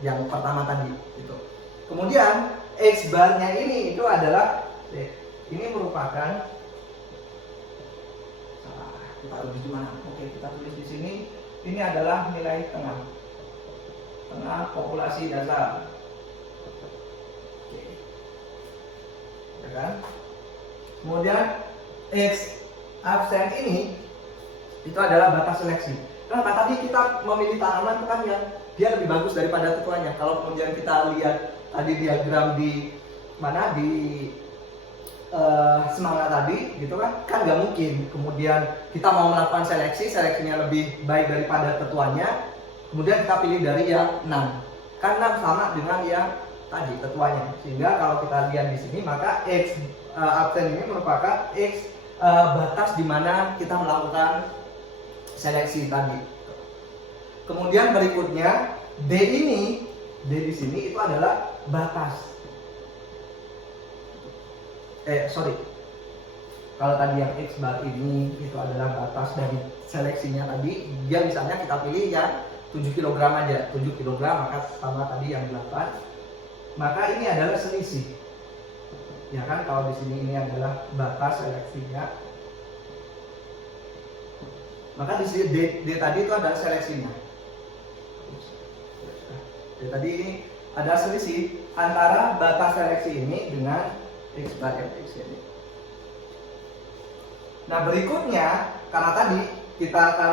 yang pertama tadi itu. Kemudian X barnya ini itu adalah ini merupakan kita tulis di mana? Oke, kita tulis di sini. Ini adalah nilai tengah populasi dasar. Oke. Ya kan? Kemudian X absen ini itu adalah batas seleksi. Kenapa? Tadi kita memilih tanaman kan yang dia lebih bagus daripada tetuanya. Kalau kemudian kita lihat tadi diagram di mana di semangat tadi gitu kan nggak mungkin kemudian kita mau melakukan seleksinya lebih baik daripada tetuanya, kemudian kita pilih dari yang 6 kan 6 sama dengan yang tadi tetuanya, sehingga kalau kita lihat di sini maka X absen ini merupakan X batas di mana kita melakukan seleksi tadi. Kemudian berikutnya D di sini itu adalah batas. Kalau tadi yang X bar ini itu adalah batas dari seleksinya tadi, dia misalnya kita pilih yang 7 kg aja, 7 kg maka sama tadi yang 8. Maka ini adalah selisih. Ya kan, kalau di sini ini adalah batas seleksinya. Maka di sini D tadi itu adalah seleksinya. D tadi ini ada selisih antara batas seleksi ini dengan X bar X ini. Nah berikutnya, karena tadi kita akan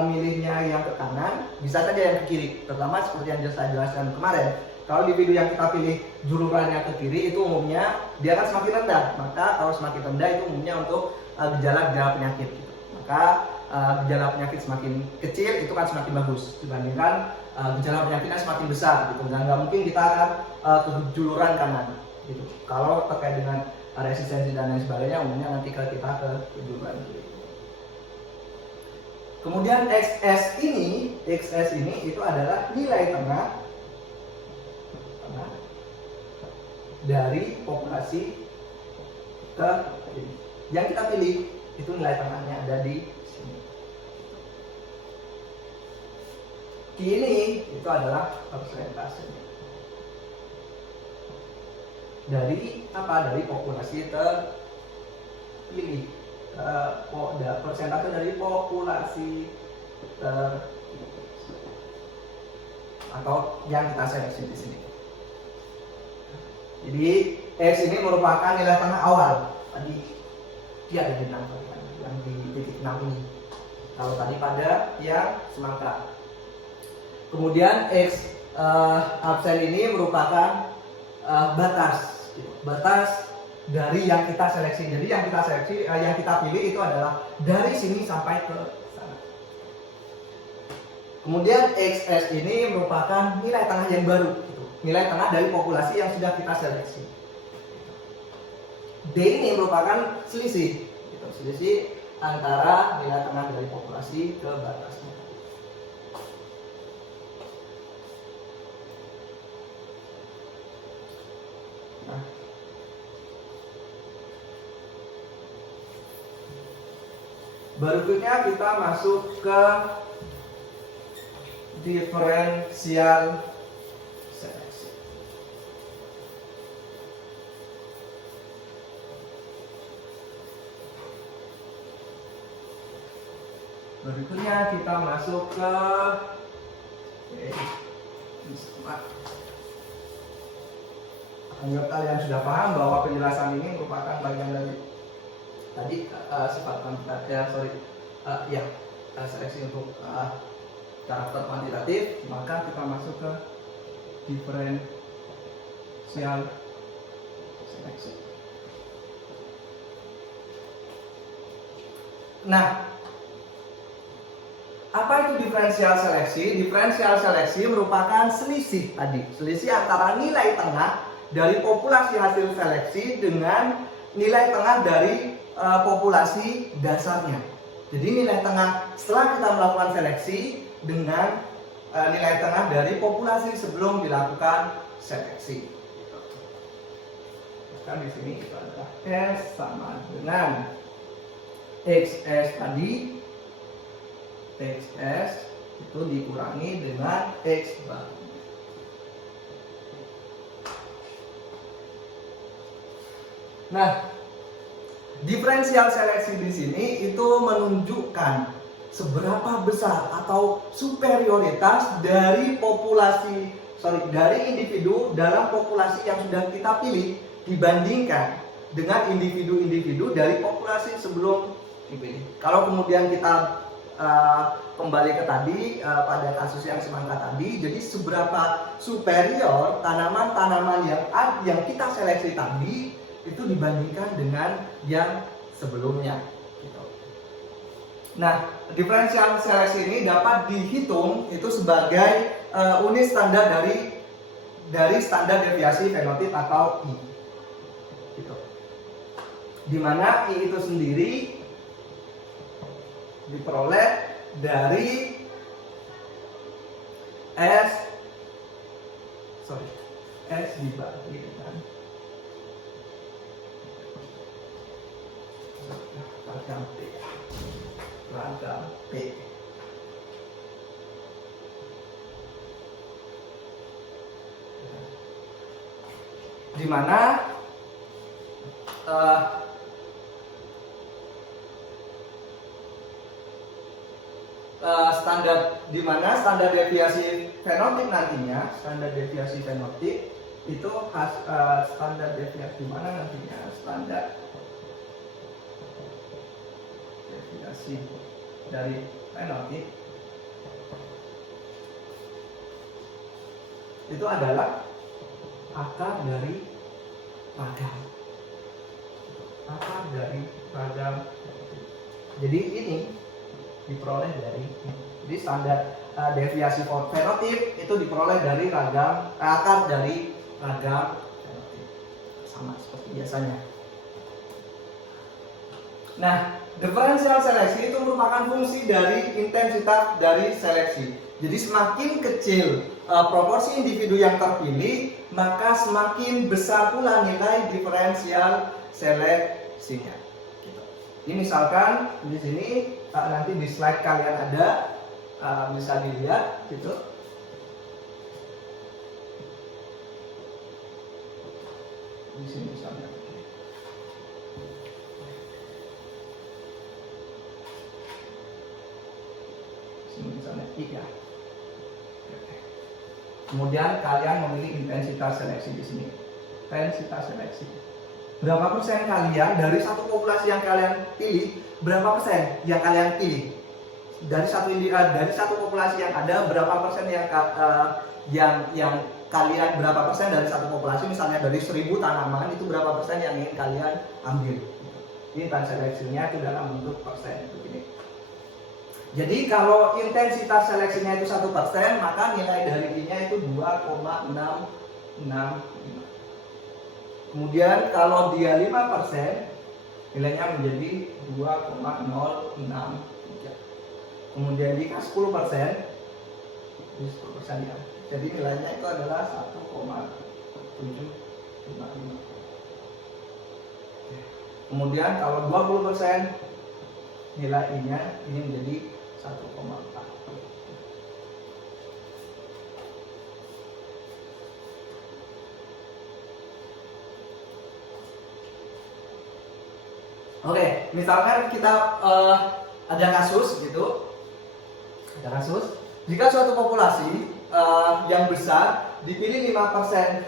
memilihnya yang ke kanan, bisa saja yang ke kiri. Terutama seperti yang saya jelaskan kemarin. Kalau di video yang kita pilih julurannya ke kiri, itu umumnya dia akan semakin rendah. Maka kalau semakin rendah itu umumnya untuk gejala-gejala penyakit. Gitu. Maka gejala penyakit semakin kecil itu kan semakin bagus dibandingkan gejala penyakitnya semakin besar. Gitu. Dan nggak mungkin kita akan ke juluran kanan. Gitu. Kalau terkait dengan resistensi dan lain sebagainya, umumnya nanti kita ke juluran kiri. Kemudian XS ini itu adalah nilai tengah dari populasi ke yang kita pilih, itu nilai tengahnya ada di sini. Q ini itu adalah persentase dari apa? Dari populasi terpilih. Persentase dari populasi atau yang kita seleksi di sini. Jadi X ini merupakan nilai tengah awal. Tadi dia ada di 6 yang di titik 6 ini. Kalau tadi pada yang semangka. Kemudian X absen ini merupakan batas dari yang kita seleksi. Jadi yang kita seleksi, yang kita pilih itu adalah dari sini sampai ke sana. Kemudian XS ini merupakan nilai tengah yang baru, gitu. Nilai tengah dari populasi yang sudah kita seleksi. D ini merupakan selisih, gitu. Selisih antara nilai tengah dari populasi ke batasnya. Berikutnya kita masuk ke diferensial seleksi. Berikutnya kita masuk ke anggap kalian sudah paham bahwa penjelasan ini merupakan bagian dari tadi sifat kuantitatif, seleksi untuk karakter kuantitatif, maka kita masuk ke diferensial seleksi. Nah, apa itu diferensial seleksi? Diferensial seleksi merupakan selisih tadi, selisih antara nilai tengah dari populasi hasil seleksi dengan nilai tengah dari populasi dasarnya. Jadi nilai tengah setelah kita melakukan seleksi dengan nilai tengah dari populasi sebelum dilakukan seleksi. Kan di sini itu adalah S sama dengan XS tadi. XS itu dikurangi dengan X bar. Nah, diferensial seleksi di sini itu menunjukkan seberapa besar atau superioritas dari dari individu dalam populasi yang sudah kita pilih dibandingkan dengan individu-individu dari populasi sebelum dipilih. Kalau kemudian kita kembali ke tadi pada kasus yang semangka tadi, jadi seberapa superior tanaman-tanaman yang kita seleksi tadi itu dibandingkan dengan yang sebelumnya. Gitu. Nah, diferensial seleksi ini dapat dihitung itu sebagai unit standar dari standar deviasi fenotip atau I. Gitu. Dimana I itu sendiri diperoleh dari S dibagi dengan ragam P. Dimana standar deviasi fenotip nantinya, standar deviasi fenotip itu standar deviasi mana nantinya? Standar deviasi dari fenotip itu adalah akar dari ragam. Jadi ini diperoleh dari, jadi standar deviasi fenotip itu diperoleh dari akar dari ragam fenotip, sama seperti biasanya. Nah, diferensial seleksi itu merupakan fungsi dari intensitas dari seleksi. Jadi semakin kecil proporsi individu yang terpilih, maka semakin besar pula nilai diferensial seleksinya. Ini misalkan di sini nanti di slide kalian ada, bisa dilihat gitu. Di sini misalnya. Sini misalnya 3. Kemudian kalian memilih intensitas seleksi di sini. Intensitas seleksi. Berapa persen kalian dari satu populasi yang kalian pilih, berapa persen yang kalian pilih? Dari satu populasi yang ada, berapa persen yang kalian, berapa persen dari satu populasi, misalnya dari 1000 tanaman, itu berapa persen yang ingin kalian ambil? Ini seleksinya itu dalam bentuk persen begini. Jadi kalau intensitas seleksinya itu 1%, maka nilai dari I-nya itu 2,665. Kemudian kalau dia 5%, nilainya menjadi 2,063. Kemudian jika 10%, ini 10% ya. Jadi nilainya itu adalah 1,755. Kemudian kalau 20%, nilai I-nya ini menjadi 1,4. Oke, misalkan kita ada kasus gitu, jika suatu populasi yang besar dipilih 5%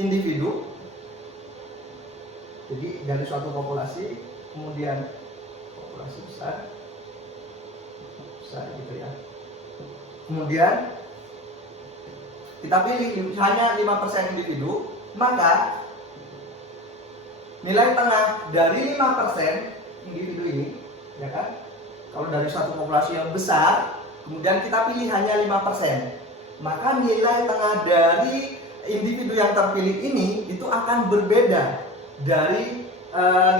individu, jadi dari suatu populasi, kemudian populasi besar gitu ya, kemudian kita pilih hanya 5% individu, maka nilai tengah dari 5% individu ini, ya kan? Kalau dari suatu populasi yang besar, kemudian kita pilih hanya 5%, maka nilai tengah dari individu yang terpilih ini itu akan berbeda dari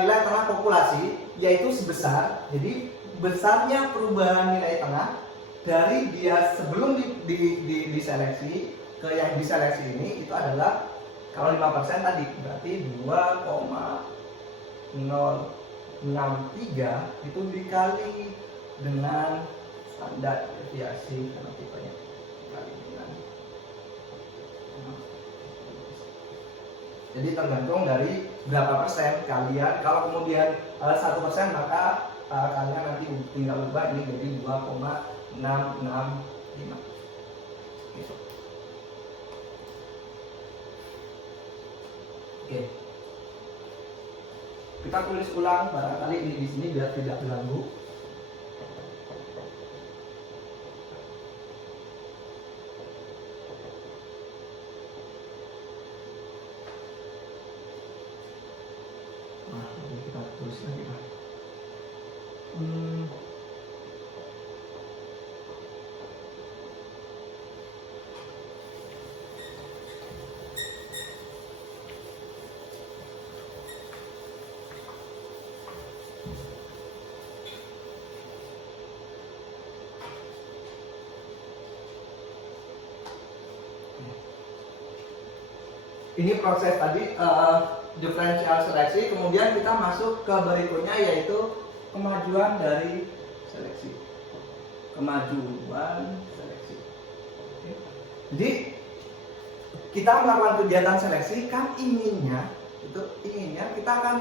nilai tengah populasi, yaitu sebesar, jadi besarnya perubahan nilai tengah dari dia sebelum diseleksi ke yang diseleksi ini itu adalah, kalau 5% tadi berarti 2,063 itu dikali dengan standar deviasi fenotipenya, dikali dengan. Jadi tergantung dari berapa persen kalian. Kalau kemudian 1%, maka kalian nanti tinggal ubah ini jadi 2,665. Gitu. Oke. Kita tulis ulang barangkali ini di sini biar tidak ganggu. Nah, ini kita tulis lagi lah. Ini proses tadi diferensial seleksi, kemudian kita masuk ke berikutnya yaitu kemajuan dari seleksi. Kemajuan seleksi. Oke. Jadi kita melakukan kegiatan seleksi kan inginnya kita akan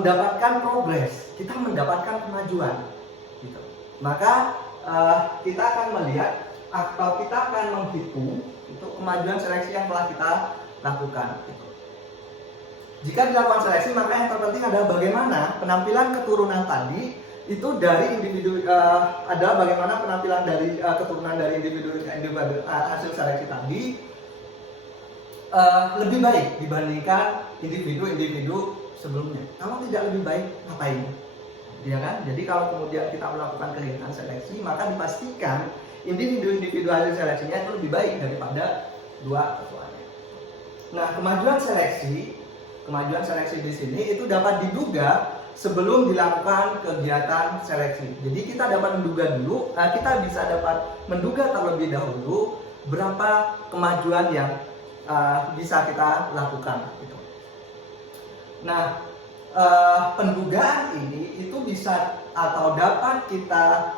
mendapatkan progres, kita mendapatkan kemajuan. Gitu. Maka kita akan melihat atau kita akan menghitung itu kemajuan seleksi yang telah kita lakukan. Jika dilakukan seleksi, maka yang terpenting adalah bagaimana penampilan keturunan tadi itu dari individu adalah bagaimana penampilan dari keturunan dari individu hasil seleksi tadi lebih baik dibandingkan individu-individu sebelumnya. Kalau tidak lebih baik, ngapain? Ya kan? Jadi kalau kemudian kita melakukan kegiatan seleksi, maka dipastikan individu-individu hasil seleksinya itu lebih baik daripada dua ketuanya. Nah, kemajuan seleksi di sini itu dapat diduga sebelum dilakukan kegiatan seleksi. Jadi kita dapat menduga dulu, kita bisa dapat menduga terlebih dahulu berapa kemajuan yang bisa kita lakukan. Gitu. Nah, pendugaan ini itu bisa atau dapat kita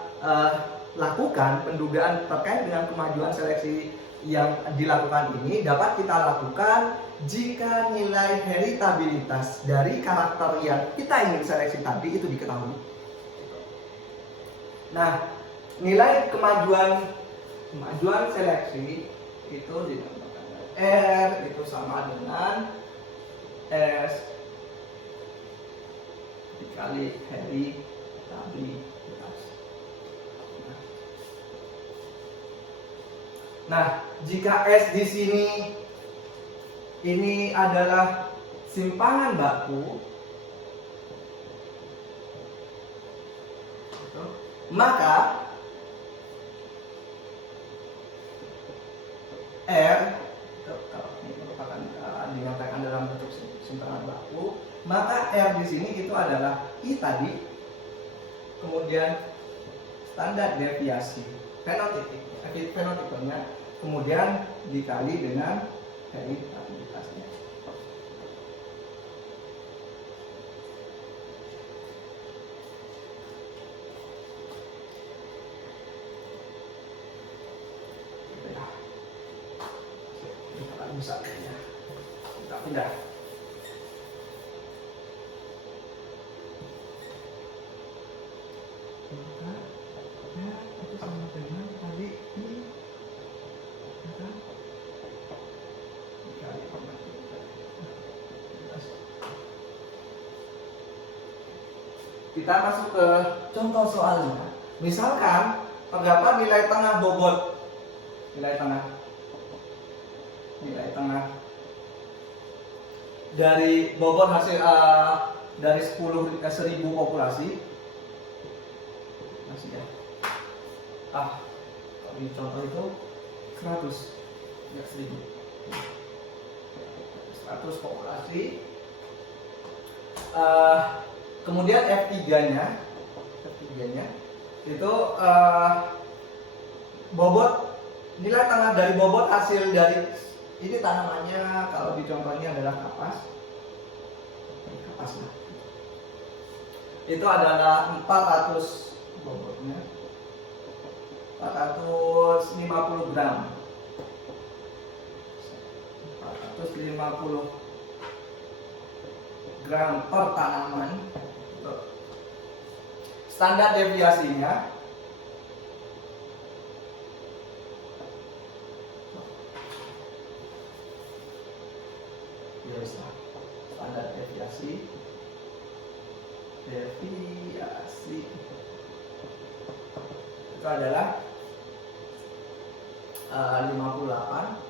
lakukan, pendugaan terkait dengan kemajuan seleksi yang dilakukan ini dapat kita lakukan jika nilai heritabilitas dari karakter yang kita ingin seleksi tadi itu diketahui. Nah, nilai kemajuan seleksi itu dinamakan R itu sama dengan S dikali heritabilitas. Nah, jika S di sini ini adalah simpangan baku, maka R kalau ini merupakan dinyatakan dalam bentuk simpangan baku, maka R di sini itu adalah I tadi, kemudian standar deviasi fenotipenya, kemudian dikali dengan heritabilitasnya. Kita bisa ya. Kita pindah. Itu sama dengan tadi I kita masuk ke contoh soalnya. Misalkan terdapat nilai tengah bobot, nilai tengah dari bobot hasil dari 10.000 populasi. Masih ya. Kalau di contoh itu 100 ya 100 populasi. Kemudian F3-nya itu bobot nilai tengah dari bobot hasil dari ini tanamannya, kalau di contohnya adalah kapas lah. Itu adalah 400 bobotnya 450 gram 450 gram per tanaman. Standar deviasinya standar deviasi deviasi itu adalah 58.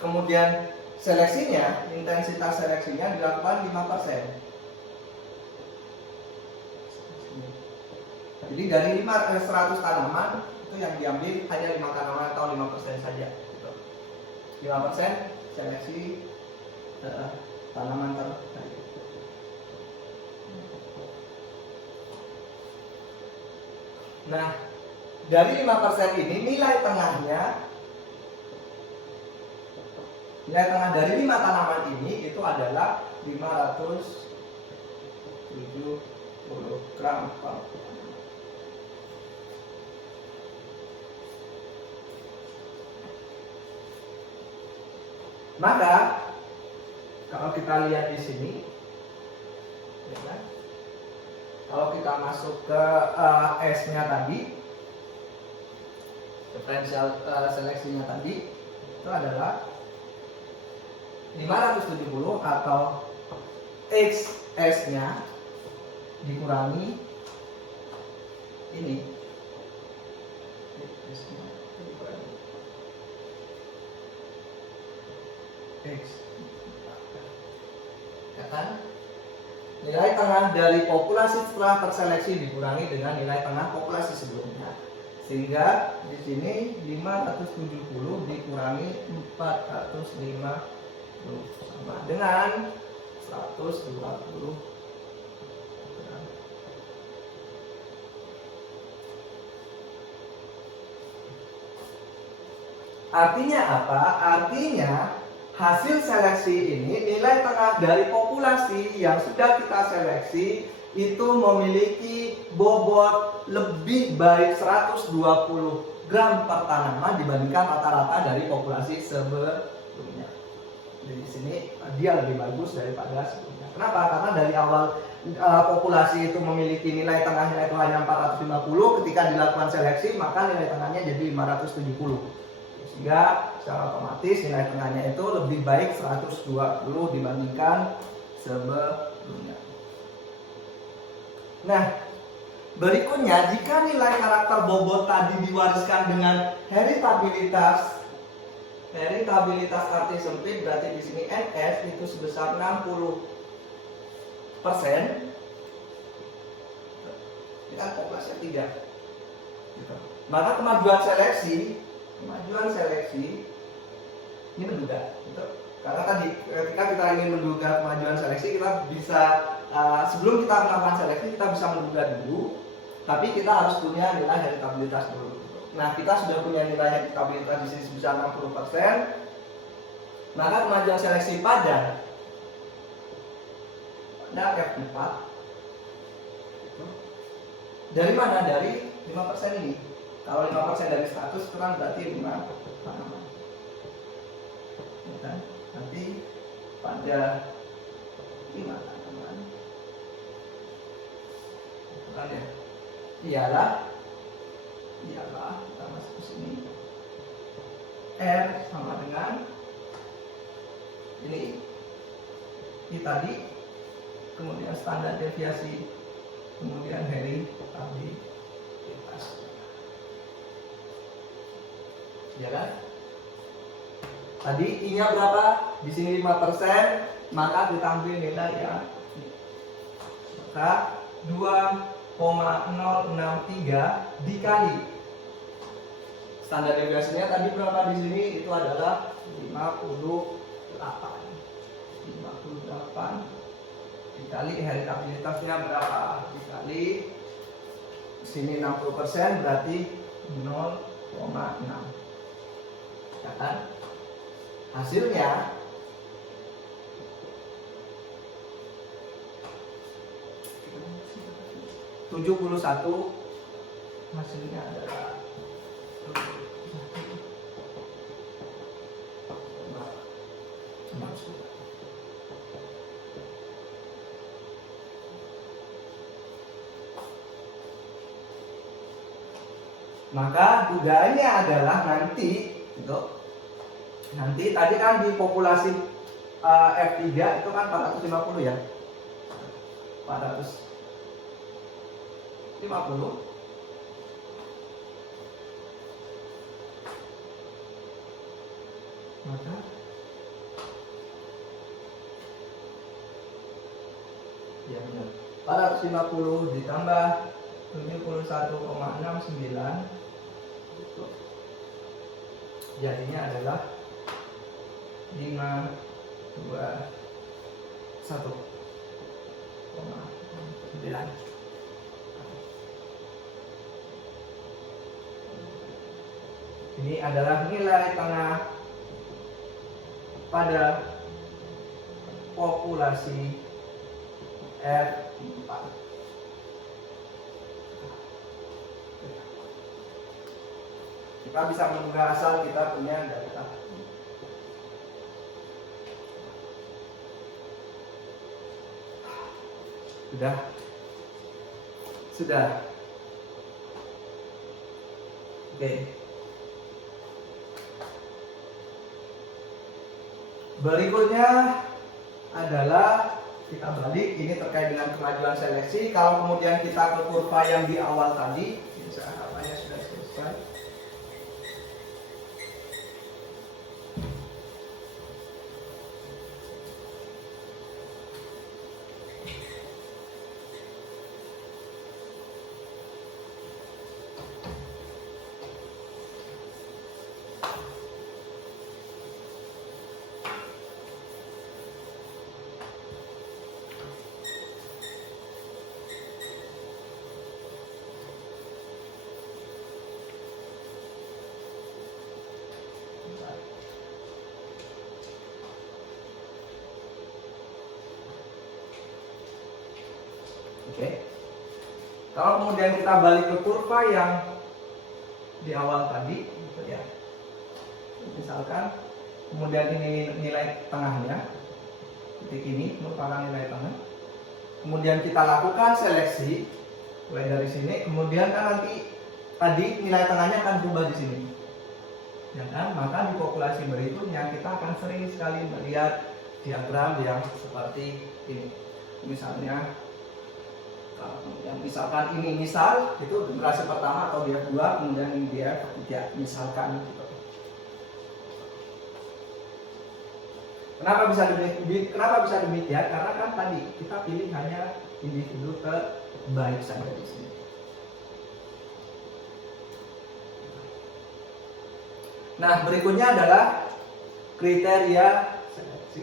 Kemudian seleksinya, intensitas seleksinya dilakukan 5%. Jadi dari 100 tanaman itu yang diambil hanya 5 tanaman atau 5% saja. 5% seleksi tanaman terbaik. Nah, dari 5% ini nilai tengah dari 5 tanaman ini itu adalah 570 gram per tanaman. Maka kalau kita lihat di sini, ya kan? Kalau kita masuk ke S-nya tadi, diferensial seleksinya tadi itu adalah 570 atau XS-nya dikurangi ini. XS-nya dikurangi X. Ya kan? Nilai tengah dari populasi setelah terseleksi dikurangi dengan nilai tengah populasi sebelumnya. Sehingga di sini 570 dikurangi 450 sama dengan 120. Artinya apa? Artinya hasil seleksi ini, nilai tengah dari populasi yang sudah kita seleksi itu memiliki bobot lebih baik 120 gram per tanaman dibandingkan rata-rata dari populasi sebelumnya. Di sini dia lebih bagus daripada sebelumnya. Kenapa? Karena dari awal populasi itu memiliki nilai tengahnya itu hanya 450, ketika dilakukan seleksi maka nilai tengahnya jadi 570. Sehingga secara otomatis nilai tengahnya itu lebih baik 120 dibandingkan sebelumnya. Nah, berikutnya jika nilai karakter bobot tadi diwariskan dengan heritabilitas arti sempit, berarti di sini NS itu sebesar 60%. Ya, populasi 3. Gitu. Maka kemajuan seleksi ini menduga, gitu. Karena tadi ketika kita ingin menduga kemajuan seleksi, kita bisa sebelum kita melakukan seleksi kita bisa menduga dulu, tapi kita harus punya nilai heritabilitas dulu. Nah, kita sudah punya nilai heritabilitas di sini sebesar 60%, maka kemajuan seleksi pada F4 dari mana? Dari 5% ini. Kalau 5% dari 100 itu kan berarti 5 tanaman. Ya kan? Nanti pada 5 tanaman kan ya? Ialah kita masuk ke sini. R sama dengan ini tadi, kemudian standar deviasi, kemudian heritabilitas. Ya kan? Tadi I-nya berapa? Di sini 5%, maka kita ambil nilai ya. Maka 2,063 dikali standar deviasinya tadi berapa di sini? Itu adalah 58 dikali heritabilitasnya berapa? Dikali sini 60% berarti 0,6. Ya kan? Hasilnya 71, hasilnya adalah 71. Maka dugaannya adalah nanti Gitu. Nanti tadi kan di populasi F3 itu kan 450 ya. 450. Maka ya benar. 450 ditambah 71,69 itu jadinya adalah 521,9. Ini adalah nilai tengah pada populasi F4. Kita bisa menduga asal kita punya data. Sudah. Oke. Berikutnya adalah kita balik, ini terkait dengan kemajuan seleksi. Kalau kemudian kita ke kurva yang di awal tadi, misalnya sudah selesai. Oke. Kalau kemudian kita balik ke kurva yang di awal tadi, gitu ya. Misalkan kemudian ini nilai tengahnya, titik ini merupakan nilai tengah. Kemudian kita lakukan seleksi mulai dari sini, kemudian kan nanti tadi nilai tengahnya akan berubah di sini. Ya kan? Maka di populasi berikutnya kita akan sering sekali melihat diagram yang seperti ini. Misalnya yang misalkan ini misal itu generasi pertama atau dia dua, kemudian ini dia ketiga misalkan gitu. Kenapa bisa demikian? Karena kan tadi kita pilih hanya individu terbaik saja di sini. Nah, berikutnya adalah kriteria seleksi.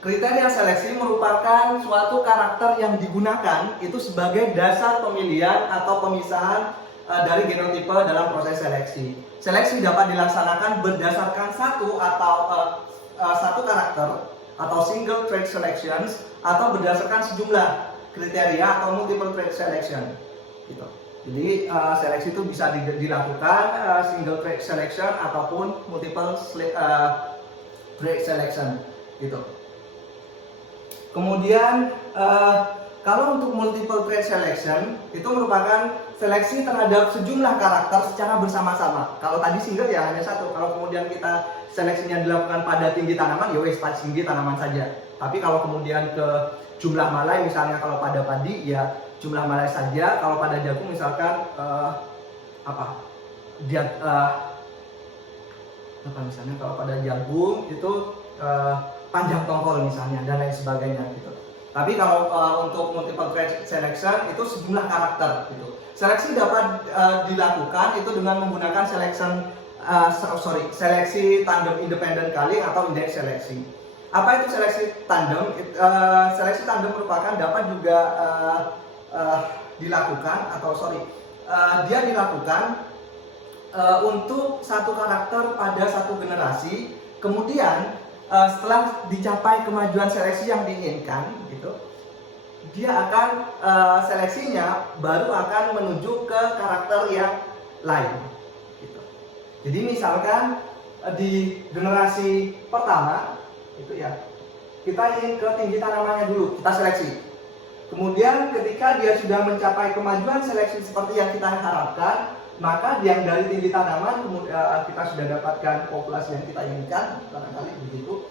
Kriteria seleksi merupakan suatu karakter yang digunakan itu sebagai dasar pemilihan atau pemisahan dari genotipe dalam proses seleksi. Seleksi dapat dilaksanakan berdasarkan satu karakter atau single trait selections atau berdasarkan sejumlah kriteria atau multiple trait selection. Gitu. Jadi seleksi itu bisa dilakukan single trait selection ataupun multiple trait selection. Gitu. Kemudian kalau untuk multiple trait selection itu merupakan seleksi terhadap sejumlah karakter secara bersama-sama. Kalau tadi single ya hanya satu. Kalau kemudian kita seleksinya dilakukan pada tinggi tanaman, ya wes tinggi tanaman saja. Tapi kalau kemudian ke jumlah malai, misalnya kalau pada padi ya jumlah malai saja. Kalau pada jagung misalkan misalnya kalau pada jagung itu panjang tongkol misalnya dan lain sebagainya gitu. Tapi kalau untuk multiple trait selection itu sejumlah karakter gitu. Seleksi dapat dilakukan itu dengan menggunakan seleksi tandem independen kali atau indeks seleksi. Apa itu seleksi tandem? Seleksi tandem merupakan dapat juga dilakukan dia dilakukan untuk satu karakter pada satu generasi. Kemudian setelah dicapai kemajuan seleksi yang diinginkan, gitu, dia akan seleksinya baru akan menuju ke karakter yang lain. Gitu. Jadi misalkan di generasi pertama, itu ya, kita ingin ke tinggi tanamannya dulu, kita seleksi. Kemudian ketika dia sudah mencapai kemajuan seleksi seperti yang kita harapkan, maka yang dari tinggi tanaman kita sudah dapatkan populasi yang kita inginkan, barangkali begitu.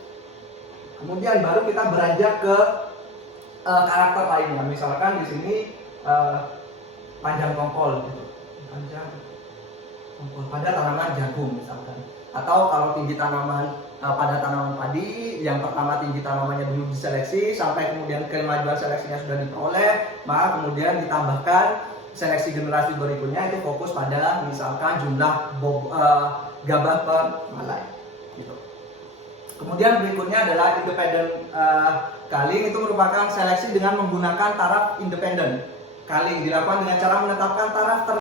Kemudian baru kita beranjak ke karakter lainnya. Misalkan di sini panjang tongkol, gitu. Panjang tongkol pada tanaman jagung misalkan. Atau kalau tinggi tanaman pada tanaman padi, yang pertama tinggi tanamannya dulu diseleksi, sampai kemudian kemajuan seleksinya sudah diperoleh, maka kemudian ditambahkan seleksi generasi berikutnya itu fokus pada misalkan jumlah gabah per malai, gitu. Kemudian berikutnya adalah independent culling, itu merupakan seleksi dengan menggunakan taraf independen. Culling dilakukan dengan cara menetapkan taraf